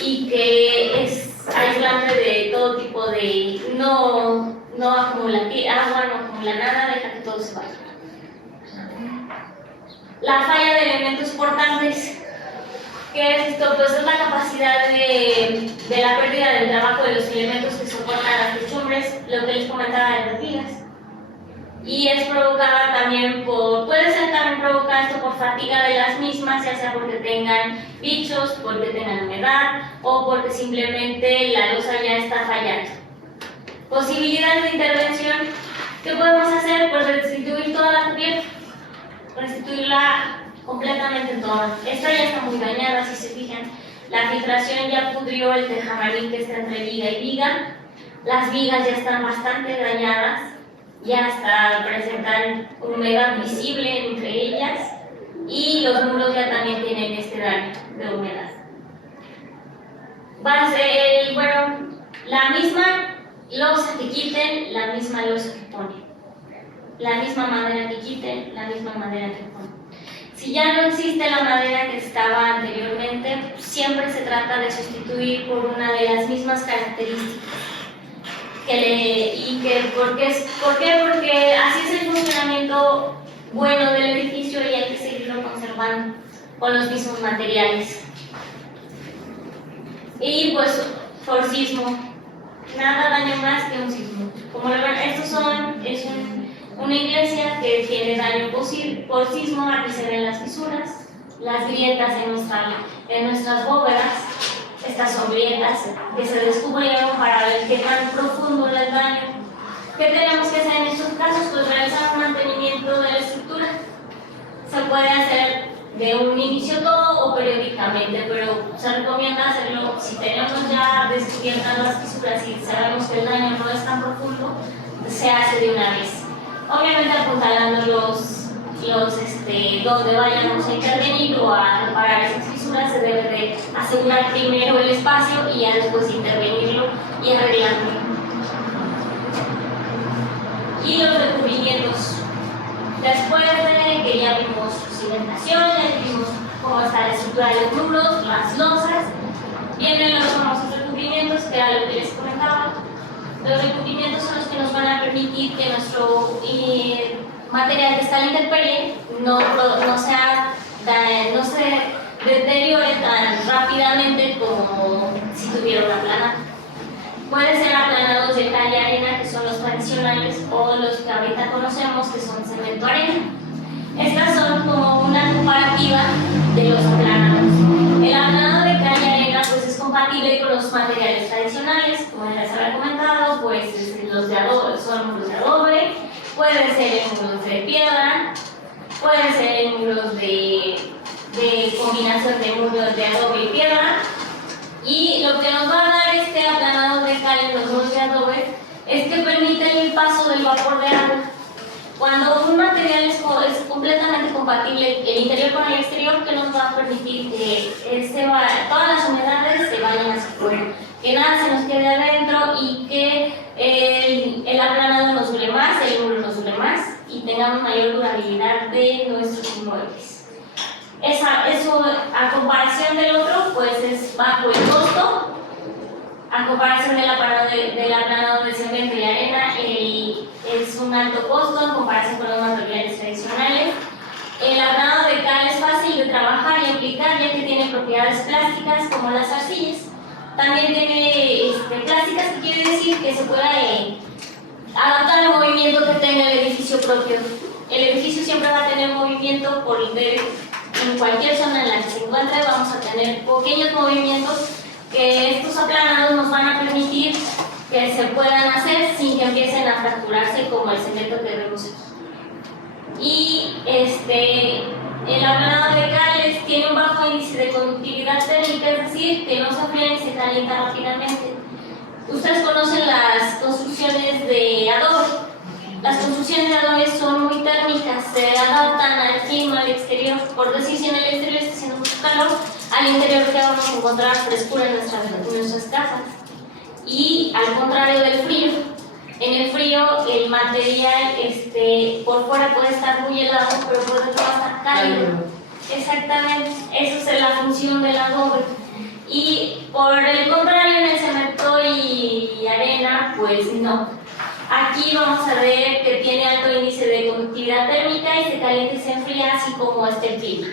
y que es aislante de todo tipo de... no acumula agua, no acumula nada, deja que todo se vaya. La falla de elementos portantes. ¿Qué es esto? Pues es la capacidad de la pérdida del trabajo de los elementos que soportan las techumbres, lo que les comentaba de las vigas. Y es provocada también puede ser también provocada esto por fatiga de las mismas, ya sea porque tengan bichos, porque tengan humedad o porque simplemente la losa ya está fallando. Posibilidades de intervención. ¿Qué podemos hacer? Pues restituir toda la cubierta, restituirla completamente toda. Esta ya está muy dañada, si se fijan. La filtración ya pudrió el tejamarín que está entre viga y viga. Las vigas ya están bastante dañadas. Ya hasta presentan humedad visible entre ellas, y los muros ya también tienen este daño de humedad. Va a ser, la misma losa que quiten, la misma losa que ponen. La misma madera que quiten, la misma madera que ponen. Si ya no existe la madera que estaba anteriormente, siempre se trata de sustituir por una de las mismas características. ¿Por qué? Porque así es el funcionamiento bueno del edificio y hay que seguirlo conservando con los mismos materiales. Y pues por sismo, nada daño más que un sismo. Como lo ven, es una iglesia que tiene daño por sismo. Aquí se ven las fisuras, las grietas en nuestras bóvedas. Estas son grietas que se descubrieron para ver qué tan profundo era el daño. ¿Qué tenemos que hacer en estos casos? Pues realizar un mantenimiento de la estructura. Se puede hacer de un inicio todo o periódicamente, pero se recomienda hacerlo si tenemos ya descubiertas las fisuras y sabemos que el daño no es tan profundo, se hace de una vez. Obviamente apuntalando donde vayamos a intervenir o a reparar esas fisuras, se debe de asegurar primero el espacio y ya después intervenirlo y arreglarlo. Y los recubrimientos. Después de que ya vimos cimentación, ya vimos cómo está la estructura de los muros, las losas, vienen los famosos recubrimientos, que era lo que les comentaba. Los recubrimientos son los que nos van a permitir que nuestro material que está a la intemperie no se deteriore tan rápidamente como si tuviera una plana. Pueden ser aplanados de cal y arena, que son los tradicionales, o los que ahorita conocemos, que son cemento arena. Estas son como una comparativa de los aplanados. El aplanado de cal y arena pues, es compatible con los materiales tradicionales, como les había comentado, pues los de adobe son muros de adobe, pueden ser en muros de piedra, pueden ser en muros de combinación de muros de adobe y piedra. Y lo que nos va a dar este aplanado de cal en los muros de adobe es que permite el paso del vapor de agua. Cuando un material es completamente compatible el interior con el exterior, que nos va a permitir que todas las humedades se vayan hacia afuera, que nada se nos quede adentro y que el aplanado nos dure más, el muro nos dure más y tengamos mayor durabilidad de nuestros inmuebles. Eso a comparación del otro, pues es bajo el costo. A comparación del aplanado de cemento y arena, es un alto costo en comparación con los materiales tradicionales. El aplanado de cal es fácil de trabajar y aplicar, ya que tiene propiedades plásticas como las arcillas. También tiene plásticas, que quiere decir que se puede adaptar al movimiento que tenga el edificio propio. El edificio siempre va a tener movimiento en cualquier zona en la que se encuentre. Vamos a tener pequeños movimientos que estos aplanados nos van a permitir que se puedan hacer sin que empiecen a fracturarse como el cemento que vemos aquí. Y el aplanado de cal tiene un bajo índice de conductividad térmica, es decir, que no se enfría ni se calienta rápidamente. Ustedes conocen las construcciones de adobe. Las construcciones de adobe son muy térmicas, se adaptan al clima, al exterior. Por decir, si en el exterior está haciendo mucho calor, al interior que vamos a encontrar frescura en nuestras casas. Y al contrario del frío, en el frío el material por fuera puede estar muy helado, pero por dentro va a estar cálido. Exactamente, esa es la función del adobe. Y por el contrario, en el cemento y arena, pues no. Aquí vamos a ver que tiene alto índice de conductividad térmica y se calienta y se enfría, así como el clima.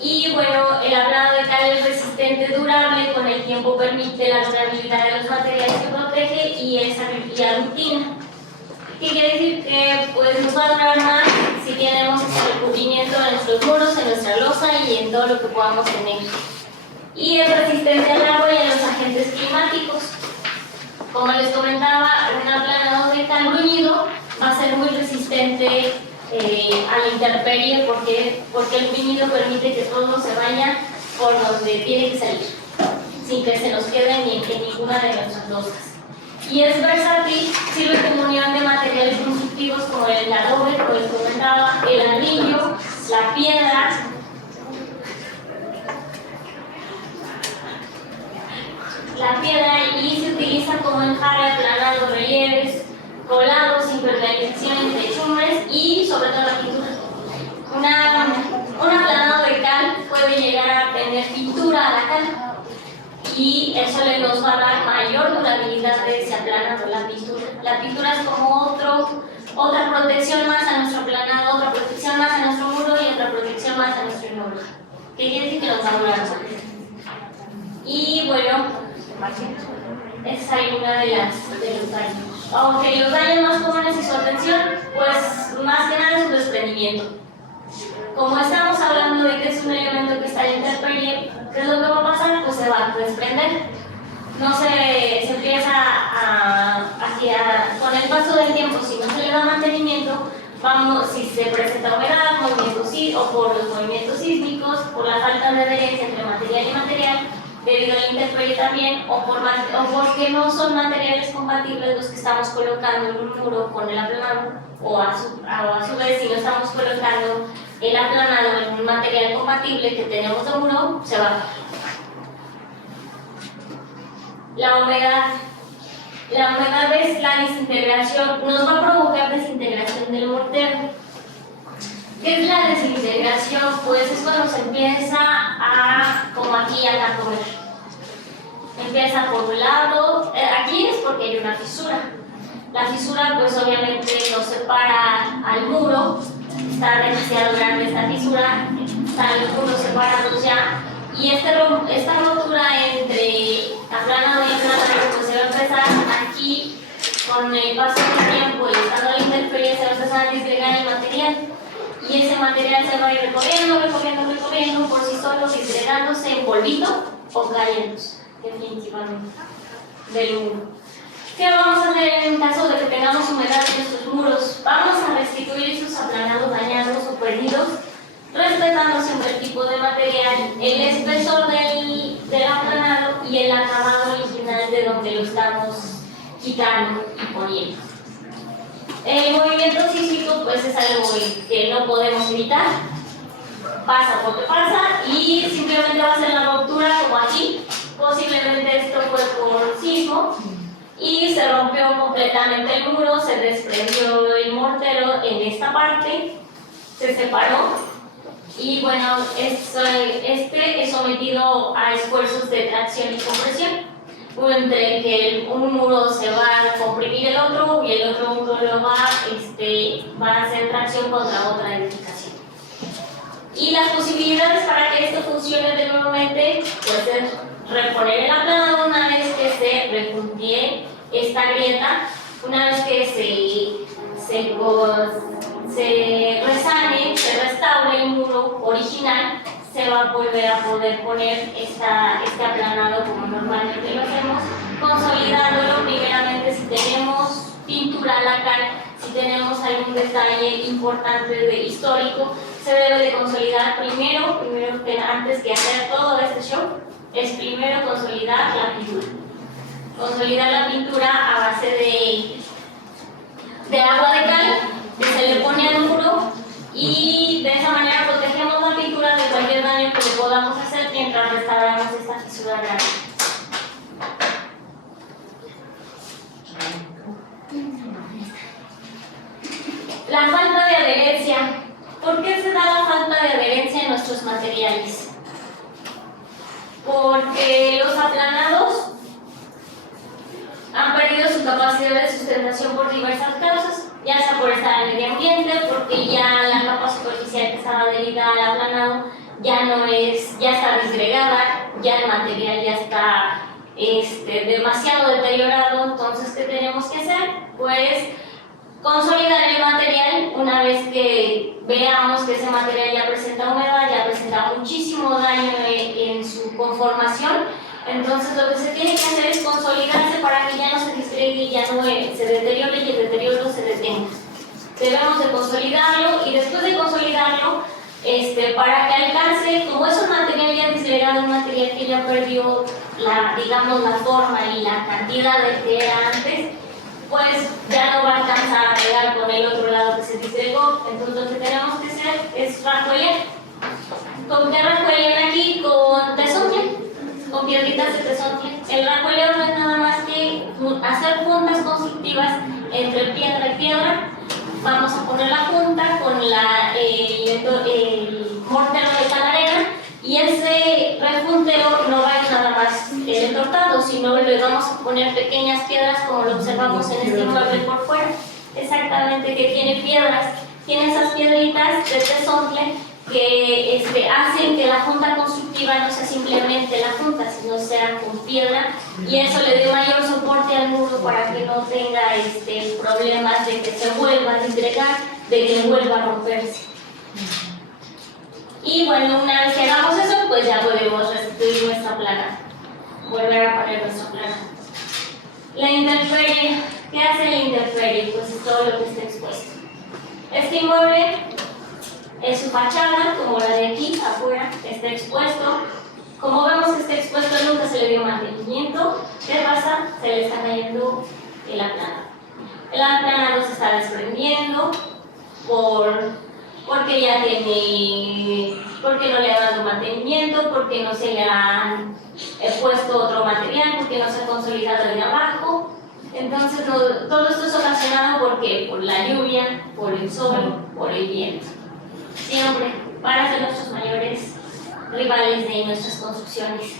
Y bueno, el aplanado de cal es resistente, durable, con el tiempo permite la durabilidad de los materiales que protege y aglutina. ¿Qué quiere decir? Que pues, nos va a durar más si tenemos el cubrimiento en nuestros muros, en nuestra losa y en todo lo que podamos tener. Y es resistente al agua y a los agentes climáticos. Como les comentaba, un aplanado de cal bruñido va a ser muy resistente a la intemperie porque el bruñido permite que todo se vaya por donde tiene que salir, sin que se nos quede en ninguna de nuestras losas. Y es versátil, sirve como unión de materiales constructivos como el adobe, como les comentaba, el ladrillo, la piedra. Y se utiliza como enjarre aplanado, relieves, colados, impermeabilización de techumbres y sobre todo la pintura. Un aplanado de cal puede llegar a tener ruptura a la cal. Y eso nos va a dar mayor durabilidad de ese aplanado, la pintura. La pintura es como otra protección más a nuestro aplanado, otra protección más a nuestro muro y otra protección más a nuestro inmueble. ¿Qué quiere decir? Que nos va a durar más. Y bueno, esa es alguna de los daños. Aunque los daños más comunes y su atención, pues más que nada es su desprendimiento. Como estamos hablando de que es un elemento que está en intemperie, ¿qué es lo que va a pasar? Pues se va a desprender. No se empieza con el paso del tiempo, si no se le da mantenimiento, si se presenta humedad, o por los movimientos sísmicos, por la falta de adherencia entre material y material, debido a la intemperie también, o porque no son materiales compatibles los que estamos colocando en un muro con el aplanado, o a su vez, si no estamos colocando el aplanado en un material compatible que tenemos de muro, se va. La humedad es la desintegración, nos va a provocar desintegración del mortero. ¿Qué es la desintegración? Pues es cuando se empieza como aquí, a comer. Empieza por un lado, aquí es porque hay una fisura. La fisura, pues obviamente nos separa al muro, está demasiado grande esta fisura, están los muros separados ya, y esta rotura entre aplanado y aplanado pues se va a empezar aquí, con el paso del tiempo y estando la intemperie, se va a empezar a disgregar el material. Y ese material se va a ir recorriendo por sí solo, disgregándose en polvito o cayéndose, definitivamente, del muro. ¿Qué vamos a hacer en caso de que tengamos humedad en estos muros? Vamos a restituir esos aplanados dañados o perdidos, respetando siempre el tipo de material, el espesor del aplanado y el acabado original de donde lo estamos quitando y poniendo. El movimiento sísmico pues es algo que no podemos evitar, pasa porque pasa y simplemente va a ser la ruptura como aquí. Posiblemente esto fue por sismo y se rompió completamente el muro, se desprendió el mortero en esta parte, se separó y bueno, este es sometido a esfuerzos de tracción y compresión, entre que un muro se va a comprimir el otro y el otro muro va a hacer tracción contra otra edificación. Y las posibilidades para que esto funcione de nuevamente pues es reponer el aplanado una vez que se repuntee esta grieta, una vez que se resane, se restaure el muro original, se va a volver a poder poner este aplanado como normalmente lo hacemos, consolidándolo primeramente si tenemos pintura lacal, si tenemos algún detalle importante histórico, se debe de consolidar primero que antes que hacer todo este show, es primero consolidar la pintura. Consolidar la pintura a base de agua de cal que se le pone al muro y de esa manera protegemos la pintura de cualquier daño que le podamos hacer mientras restauramos esta fisura grande. La falta de adherencia. ¿Por qué se da la falta de adherencia en nuestros materiales? Porque los aplanados han perdido su capacidad de sustentación por diversas causas, ya sea por estar en el medio ambiente, porque ya la capa superficial que estaba adherida al aplanado ya está disgregada, ya el material ya está demasiado deteriorado. Entonces, ¿qué tenemos que hacer? Pues consolidar el material una vez que veamos que ese material ya presenta humedad, ya presenta muchísimo daño en su conformación. Entonces lo que se tiene que hacer es consolidarse para que ya no se disgregue y ya no se deteriore y el deterioro se detenga. Debemos de consolidarlo y después de consolidarlo, para que alcance, como es un material ya disgregado, un material que ya perdió la forma y la cantidad de que era antes, pues ya no va a alcanzar a pegar con el otro lado que se disgregó. Entonces lo que tenemos que hacer es rajuelear. ¿Con qué rajuelear aquí? Con tesontle, con piedritas de tesontle. El rajueleo no es nada más que hacer puntas constructivas entre piedra y piedra. Vamos a poner la punta con el mortero de cal arena y ese repunteo si no le vamos a poner pequeñas piedras como lo observamos en este inmueble por fuera. Exactamente, que tiene piedras, tiene esas piedritas de tesontle que hacen que la junta constructiva no sea simplemente la junta, sino sea con piedra, y eso le dé mayor soporte al muro para que no tenga problemas de que se vuelva a disgregar, de que vuelva a romperse. Y bueno, una vez que hagamos eso, pues ya podemos restituir nuestra plana, volver a poner nuestra plana. La intemperie, ¿qué hace la intemperie? Pues es todo lo que está expuesto. Este inmueble es su fachada, como la de aquí, afuera, está expuesto. Como vemos que está expuesto, nunca se le dio mantenimiento. ¿Qué pasa? Se le está cayendo el aplanado. El aplanado se está desprendiendo porque ya porque no le ha dado mantenimiento, porque no se le ha puesto otro material, porque no se ha consolidado de abajo. Entonces todo esto es ocasionado por la lluvia, por el sol, por el viento. Siempre van a ser nuestros mayores rivales de nuestras construcciones.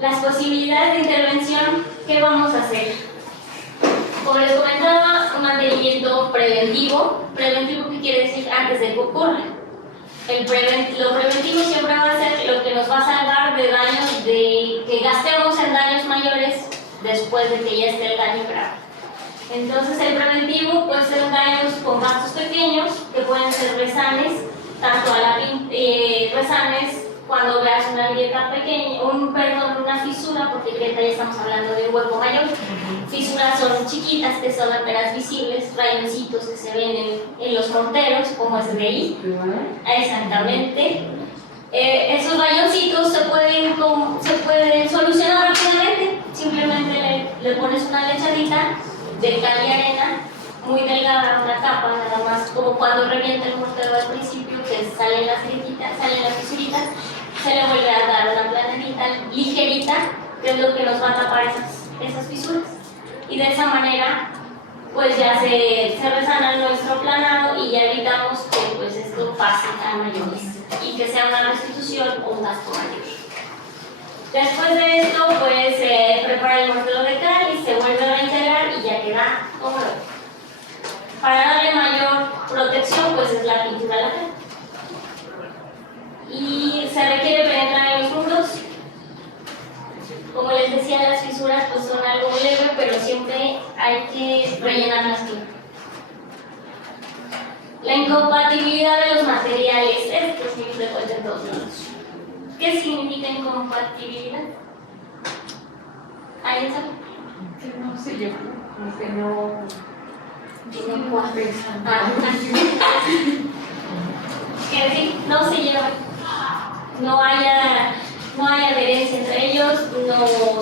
Las posibilidades de intervención, ¿qué vamos a hacer? Como les comentaba, un mantenimiento preventivo. ¿Preventivo qué quiere decir? Antes de que ocurra. Lo preventivo siempre va a ser lo que nos va a salvar de daños, de que gastemos en daños mayores después de que ya esté el daño grave. Entonces el preventivo puede ser daños con gastos pequeños, que pueden ser resanes, tanto a resanes cuando veas una grieta pequeña, una fisura, porque grieta ya estamos hablando de un hueco mayor. Fisuras son chiquitas, que son apenas visibles, rayoncitos que se ven en los morteros, como es de ahí. Exactamente. Esos rayoncitos se pueden solucionar rápidamente. Simplemente le pones una lechadita de cal y arena, muy delgada, una capa, nada más, como cuando revienta el mortero al principio, que salen las grietitas, salen las fisuritas, se le vuelve a dar una planadita ligerita, que es lo que nos va a tapar esas fisuras. Y de esa manera, pues ya se resana nuestro planado y ya evitamos que pues, esto pase a mayores y que sea una restitución o un gasto mayor. Después de esto, pues se prepara el mortero de cal y se vuelve a reintegrar y ya queda como nuevo. Para darle mayor protección, pues es la pintura a la cal. Y se requiere penetrar en los muros. Como les decía, las fisuras pues son algo leve, pero siempre hay que rellenarlas bien. La incompatibilidad de los materiales, esto es muy frecuente en todos lados. ¿Qué significa incompatibilidad? ¿Alguien sabe? Que no se lleva, como que no compensan. Quiere decir, no se llevan, no haya adherencia entre ellos,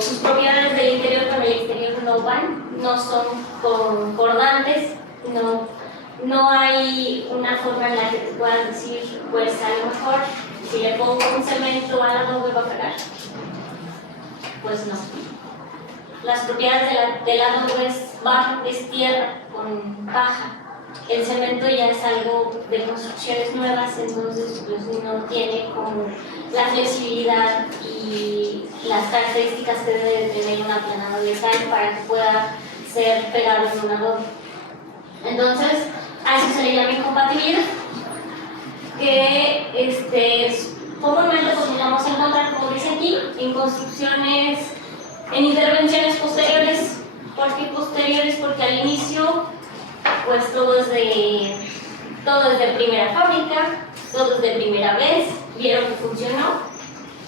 sus propiedades del interior con el exterior no van, no son concordantes, no hay una forma en la que te puedas decir, pues a lo mejor si le pongo un cemento al adobe va a pegar. Pues no. Las propiedades del adobe es barro, es tierra con paja. El cemento ya es algo de construcciones nuevas, entonces pues no tiene como la flexibilidad y las características que debe tener un aplanado de cal para que pueda ser pegado en un adobe. Entonces, a eso se le llama incompatibilidad, que comúnmente pues vamos a encontrar, como dice aquí, en construcciones, en intervenciones posteriores. ¿Por qué posteriores? Porque al inicio pues todo es de primera fábrica, todo es de primera vez, vieron que funcionó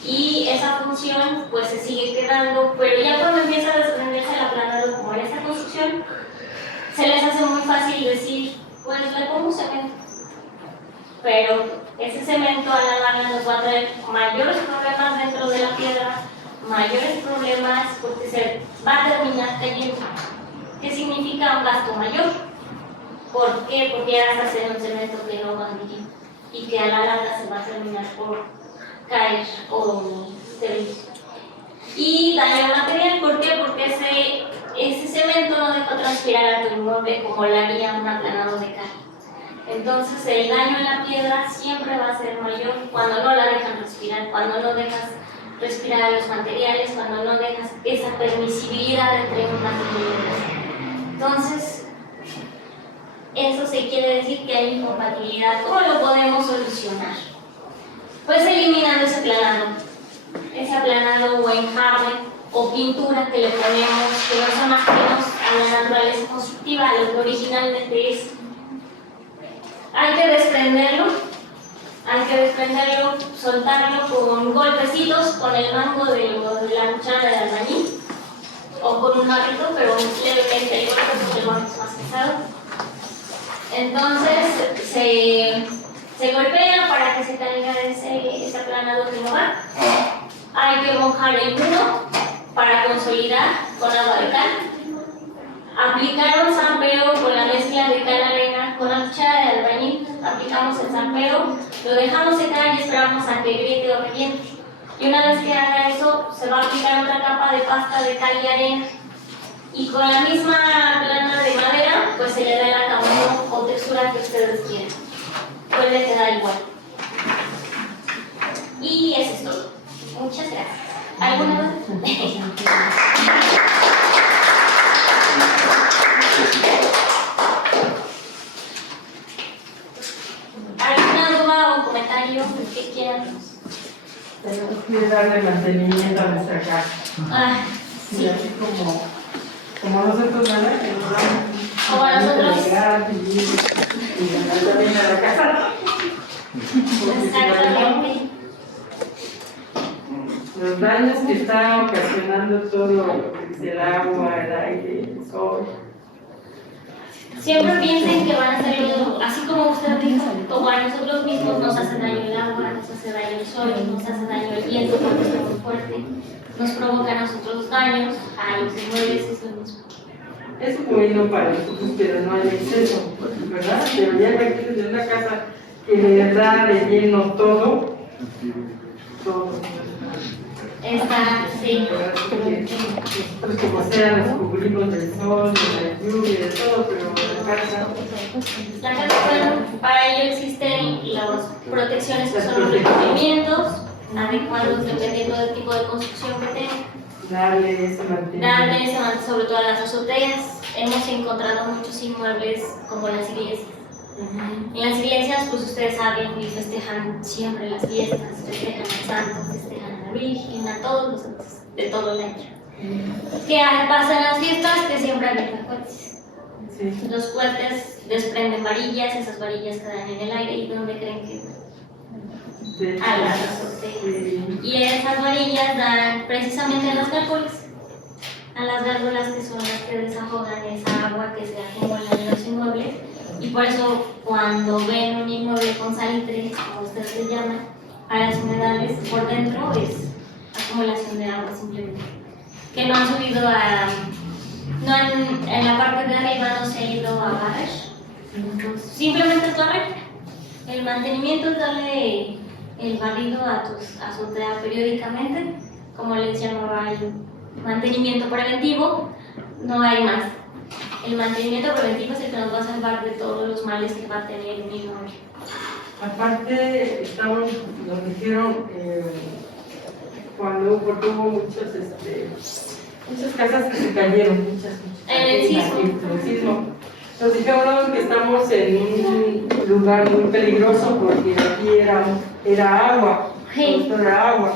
y esa función pues se sigue quedando, pero ya cuando empieza a desprenderse el aplanado como en esta construcción, se les hace muy fácil decir, pues le pongo cemento, pero ese cemento a la larga nos va a traer mayores problemas dentro de la piedra, mayores problemas porque se va a terminar cayendo. ¿Qué significa un gasto mayor? ¿Por qué? Porque ya vas a hacer un cemento que no va a vivir y que a la larga se va a terminar por caer o destruir. Y daño material, ¿por qué? Porque ese cemento no deja transpirar a tu inmueble como lo haría un aplanado de cal. Entonces el daño en la piedra siempre va a ser mayor cuando no la dejan respirar, cuando no dejas respirar los materiales, cuando no dejas esa permisibilidad entre un material y otro. Entonces, eso se quiere decir que hay incompatibilidad. ¿Cómo lo podemos solucionar? Pues eliminando ese aplanado o enjarre o pintura que le ponemos, que no son ajenos a la naturaleza constructiva, a lo que originalmente es. Hay que desprenderlo, soltarlo con golpecitos, con el mango de la cuchara de albañil o con un barrito, pero levemente el golpe porque el barro es más pesado. Entonces se golpea para que se caiga ese aplanado del hogar. Hay que mojar el muro para consolidar con agua de cal. Aplicar un zampeo con la mezcla de cal-arena con la cuchara de albañil. Aplicamos el zampeo, lo dejamos secar y esperamos a que griete o reviente. Y una vez que haga eso, se va a aplicar otra capa de pasta de cal y arena. Y con la misma plana de madera, pues se le da el acabado o textura que ustedes quieran. Puede quedar igual. Y eso es todo. Muchas gracias. ¿Alguna duda? ¿Alguna duda o comentario que quieran? Tenemos que darle mantenimiento a nuestra casa. Sí. Y así como nosotros, ¿verdad? Que nos damos Como nosotros. Y ganar también a la casa. Exactamente. Los daños que está ocasionando todo lo que es el agua, el aire, el sol. Siempre piensen que van a ser así como usted dijo, como a nosotros mismos nos hace daño el agua, nos hace daño el sol, nos hace daño el viento cuando está muy fuerte, nos provoca a nosotros daños, a los inmuebles es lo mismo. Es bueno para nosotros, pero no hay exceso, ¿verdad? Debería haber de una casa que le da de lleno todo. Está, sí. Pues como sea, nos cubrimos del sol, de la lluvia, de todo, pero La casa, bueno, para ello existen las protecciones que son los recubrimientos adecuados dependiendo del tipo de construcción que tenga. darle ese mantenimiento. Sobre todo a las azoteas. Hemos encontrado muchos inmuebles como las iglesias. En las iglesias, pues ustedes saben y festejan siempre las fiestas, festejan al santo, festejan a la Virgen, a todos los santos de todo el año. ¿Qué pasa en las fiestas? Que siempre hay cohetes. Sí. Los cohetes desprenden varillas, esas varillas quedan en el aire y ¿dónde creen que? A las azoteas. Sí. Y esas varillas dan precisamente a las gárgolas. A las gárgolas que son las que desahogan esa agua que se acumula en los inmuebles. Y por eso cuando ven un inmueble con salitre, como ustedes le llaman, a las humedades por dentro es acumulación de agua simplemente. Que no han subido en la parte de arriba no se ha ido a barrer. Simplemente es barrer. El mantenimiento es darle el barrido a tu azotea periódicamente, como les llamaba el mantenimiento preventivo, no hay más. El mantenimiento preventivo es el que nos va a salvar de todos los males que va a tener un inmueble. Aparte, nos dijeron cuando hubo muchas casas que se cayeron, muchas. En el sismo. En el sismo. Nos dijeron que estamos en un lugar muy peligroso porque aquí era agua, Sí. todo era agua.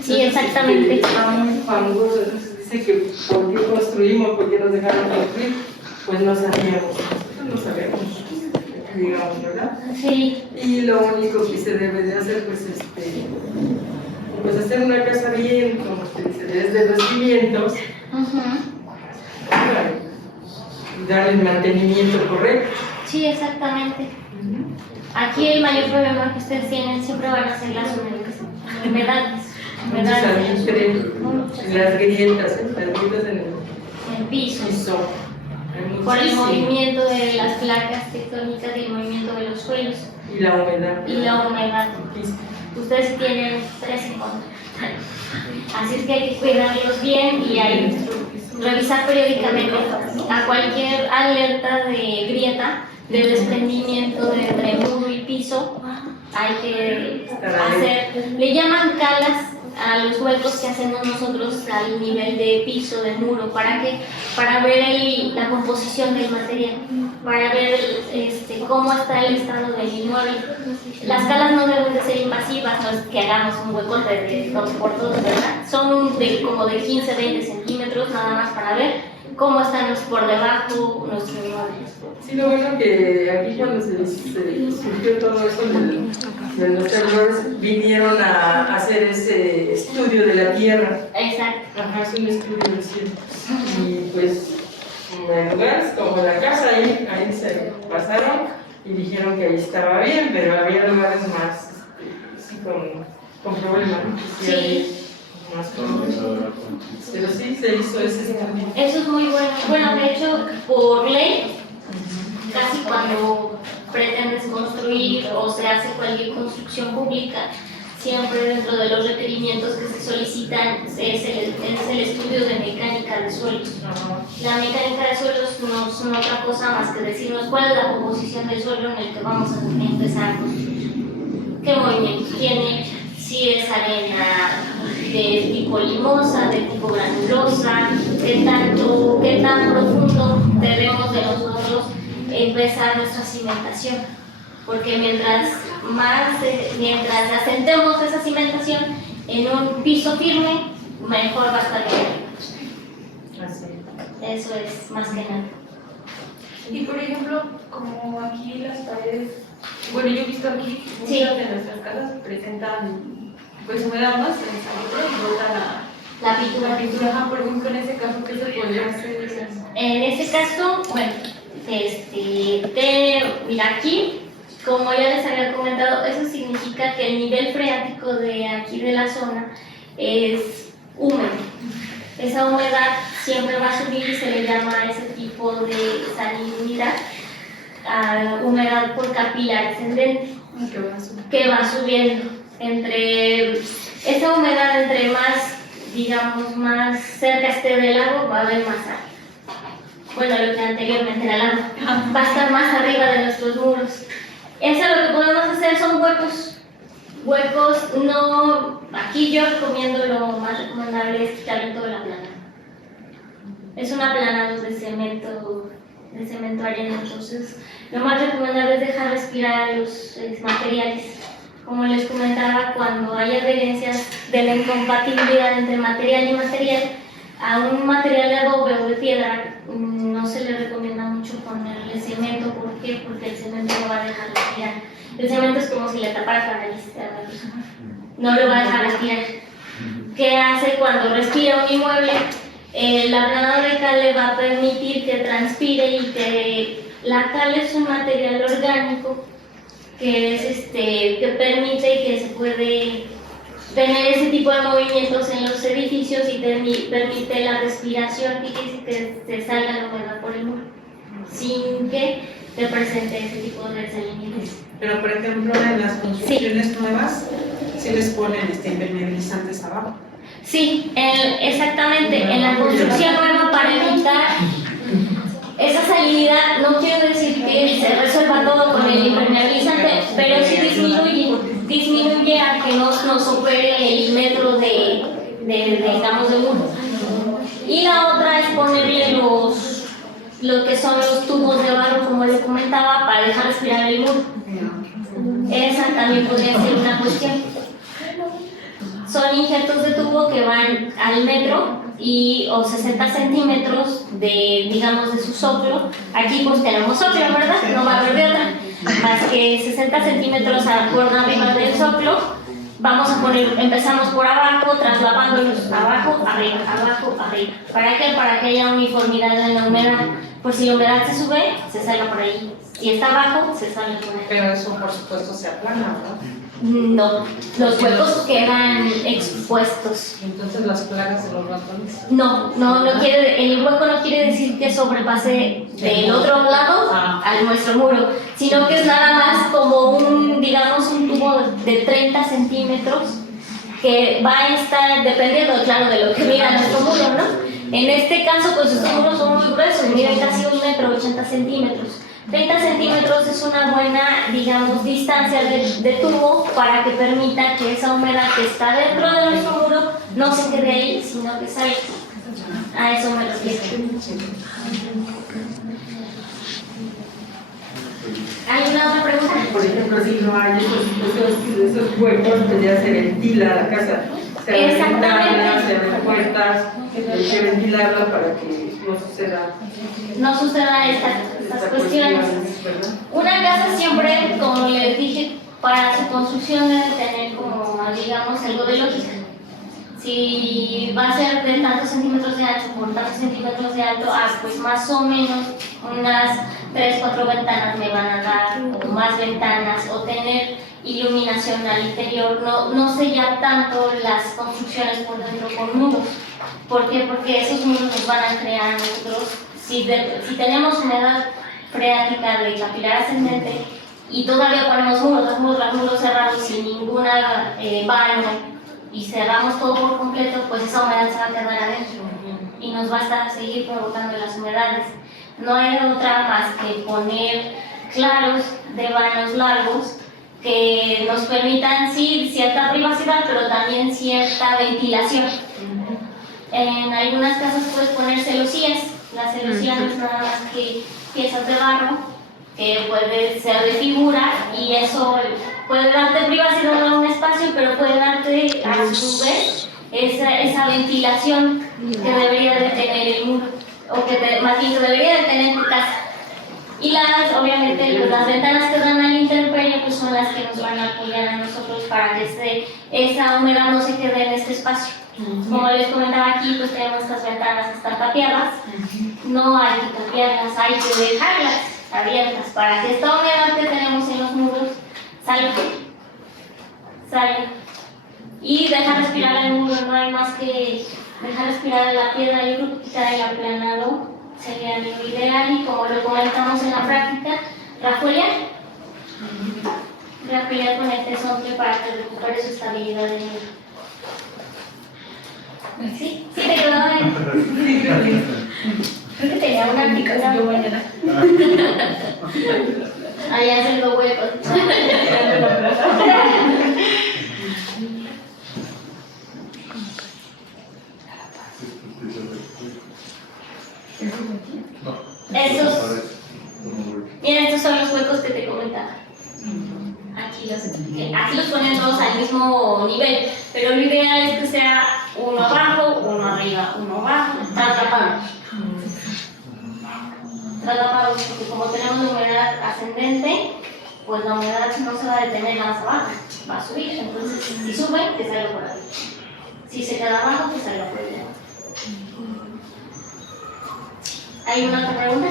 Sí, exactamente. Está muy fangoso, entonces dice que ¿por qué construimos? ¿Por qué nos dejaron construir? Pues no sabíamos, nosotros no sabemos, digamos, ¿verdad? Sí. Y lo único que se debe de hacer, pues hacer una casa bien, como se dice, desde los cimientos, y darle el mantenimiento correcto. Sí, exactamente. Aquí el mayor problema que ustedes tienen siempre van a ser las humedades. Muchos salitre, las grietas en El piso. piso. Por el movimiento de las placas tectónicas y el movimiento de los suelos. Y la humedad. Y la humedad. Ustedes tienen 3 en contra. Así es que hay que cuidarlos bien y hay que revisar periódicamente a cualquier alerta de grieta, de desprendimiento entre muro y piso. Hay que hacer, le llaman calas a los huecos que hacemos nosotros al nivel de piso del muro. ¿Para qué? Para ver la composición del material, para ver cómo está el estado del inmueble. Las calas no deben de ser invasivas, no es que hagamos un hueco de 2 por 2, ¿verdad? Son como de 15-20 centímetros nada más para ver cómo están por debajo nuestros inmuebles. Sí, lo bueno que aquí cuando se surgió todo eso de los errores, vinieron a hacer ese estudio de la tierra. Exacto. Ajá, es un estudio reciente. Y pues, en lugares como la casa, ahí se pasaron y dijeron que ahí estaba bien, pero había lugares más, sí, con problemas. Sí. Más pero sí se hizo ese estudio. Eso es muy bueno. Bueno, de hecho, por ley, casi cuando pretendes construir o se hace cualquier construcción pública, siempre dentro de los requerimientos que se solicitan es el estudio de mecánica de suelos. La mecánica de suelos no son otra cosa más que decirnos cuál es la composición del suelo en el que vamos a empezar a construir. ¿Qué movimientos tiene? Si es arena de tipo limosa, de tipo granulosa, qué tan profundo debemos de nosotros empezar nuestra cimentación. Porque mientras asentemos esa cimentación en un piso firme, mejor va a estar bien. Así. Eso es más que nada. Y por ejemplo, como aquí las paredes, bueno, yo he visto aquí, Sí. muchas de nuestras casas presentan pues humedad más en el salitre y botan La pintura. la pintura. Ajá, por ejemplo, en ese caso, ¿qué se podría hacer? En este caso, bueno, mira aquí, como ya les había comentado, eso significa que el nivel freático de aquí de la zona es húmedo. Esa humedad siempre va a subir y se le llama a ese tipo de salinidad humedad por capilar ascendente, que va subiendo. Esa humedad, entre más, digamos, más cerca esté del lago, va a haber más agua. Bueno, lo que anteriormente era el agua, va a estar más arriba de nuestros muros. Eso lo que podemos hacer son huecos no, aquí yo recomiendo, lo más recomendable es quitarle toda la plana. Es una plana de cemento arena, entonces lo más recomendable es dejar respirar los materiales. Como les comentaba, cuando hay adherencias de la incompatibilidad entre material y material, a un material de adobe o de piedra no se le recomienda mucho ponerle cemento. ¿Por qué? Porque el cemento no va a dejar respirar. El cemento es como si le taparas la nariz a la persona. No lo va a dejar respirar. ¿Qué hace cuando respira un inmueble? La planada de cal le va a permitir que transpire y que la cal es un material orgánico que permite y que se puede tener ese tipo de movimientos en los edificios y permite la respiración y que se salga la humedad por el muro sin que te presente ese tipo de desalinidades. Pero por ejemplo en las construcciones nuevas sí les ponen impermeabilizantes abajo. Sí, exactamente, en la construcción nueva para evitar esa salinidad, no quiero decir que se resuelva todo con el impermeabilizante, pero sí disminuye a que nos supere el metro digamos, de muro. Y la otra es ponerle lo que son los tubos de barro, como les comentaba, para dejar respirar el muro. Esa también podría ser una cuestión. Son injertos de tubo que van al metro o 60 centímetros digamos, de su soplo. Aquí pues tenemos soplo, ¿verdad? No va a haber de otra. Más que 60 centímetros por arriba del soplo. Empezamos por abajo, trasladándolos abajo, arriba, abajo, arriba. ¿Para qué? Para que haya uniformidad en la humedad. Por si la humedad se sube, se salga por ahí. Si está abajo, se sale por ahí. Pero eso por supuesto se aplana, ¿no? No, los huecos quedan expuestos. Entonces las plagas de los ratones. No quiere, el hueco no quiere decir que sobrepase del otro lado a nuestro muro, sino que es nada más como digamos, un tubo de 30 centímetros que va a estar dependiendo, claro, de lo que mida nuestro muro, ¿no? En este caso, pues estos muros son muy gruesos, miden casi 1 metro, 80 centímetros. 30 centímetros es una buena, digamos, distancia de tubo para que permita que esa humedad que está dentro de nuestro muro no se quede ahí, sino que salga. A eso me refiero. ¿Hay una otra pregunta? Por ejemplo, si no hay esos huecos, pues ya se ventila la casa. Se ventila, se abren puertas, hay que ventilarla para que no suceda estas cuestiones. ¿verdad? Una casa siempre, como les dije, para su construcción debe tener como, digamos, algo de lógica. Si va a ser de tantos centímetros de ancho por tantos centímetros de alto, pues más o menos unas 3, 4 ventanas me van a dar, o más ventanas, o tener iluminación al interior. No sellar tanto las construcciones por dentro con muros. ¿Por qué? Porque esos muros nos van a crear a nosotros, si tenemos humedad freática de capilar ascendente y todavía ponemos muros cerrados sin ninguna baño, y cerramos todo por completo, pues esa humedad se va a quedar adentro y nos va a seguir provocando las humedades. No hay otra más que poner claros de vanos largos que nos permitan, sí, cierta privacidad, pero también cierta ventilación. En algunas casas puedes poner celosías. Las celosías no es nada más que piezas de barro que puede ser de figura, y eso puede darte privacidad a un espacio, pero puede darte a su vez esa ventilación que debería de tener el muro, o que más bien que debería de tener tu casa. Y obviamente las ventanas que dan al intemperie pues son las que nos van a apoyar a nosotros para que esa humedad no se quede en este espacio. Como les comentaba aquí, pues tenemos estas ventanas que están tapiadas, no hay que tapiarlas, hay que dejarlas abiertas para que esta humedad que tenemos en los muros salga. Y dejar respirar el muro, no hay más que dejar respirar la piedra. Yo creo que quitar el aplanado sería lo ideal, y como lo comentamos en la práctica, rajulear con el tesontle para que recupere su estabilidad de muro. ¿Sí? ¿Sí te quedó bien? Creo que tenía una picada. Yo mañana. Allá haciendo huecos. Miren, estos son los huecos que te comentaba. Aquí los ponen todos al mismo nivel, pero lo ideal es que sea uno abajo, uno arriba, uno abajo, está tapado. Está tapado porque como tenemos humedad ascendente, pues la humedad no se va a detener más abajo, va a subir. Entonces, si sube, que salga por arriba. Si se queda abajo, que salga por arriba. ¿Hay una otra pregunta?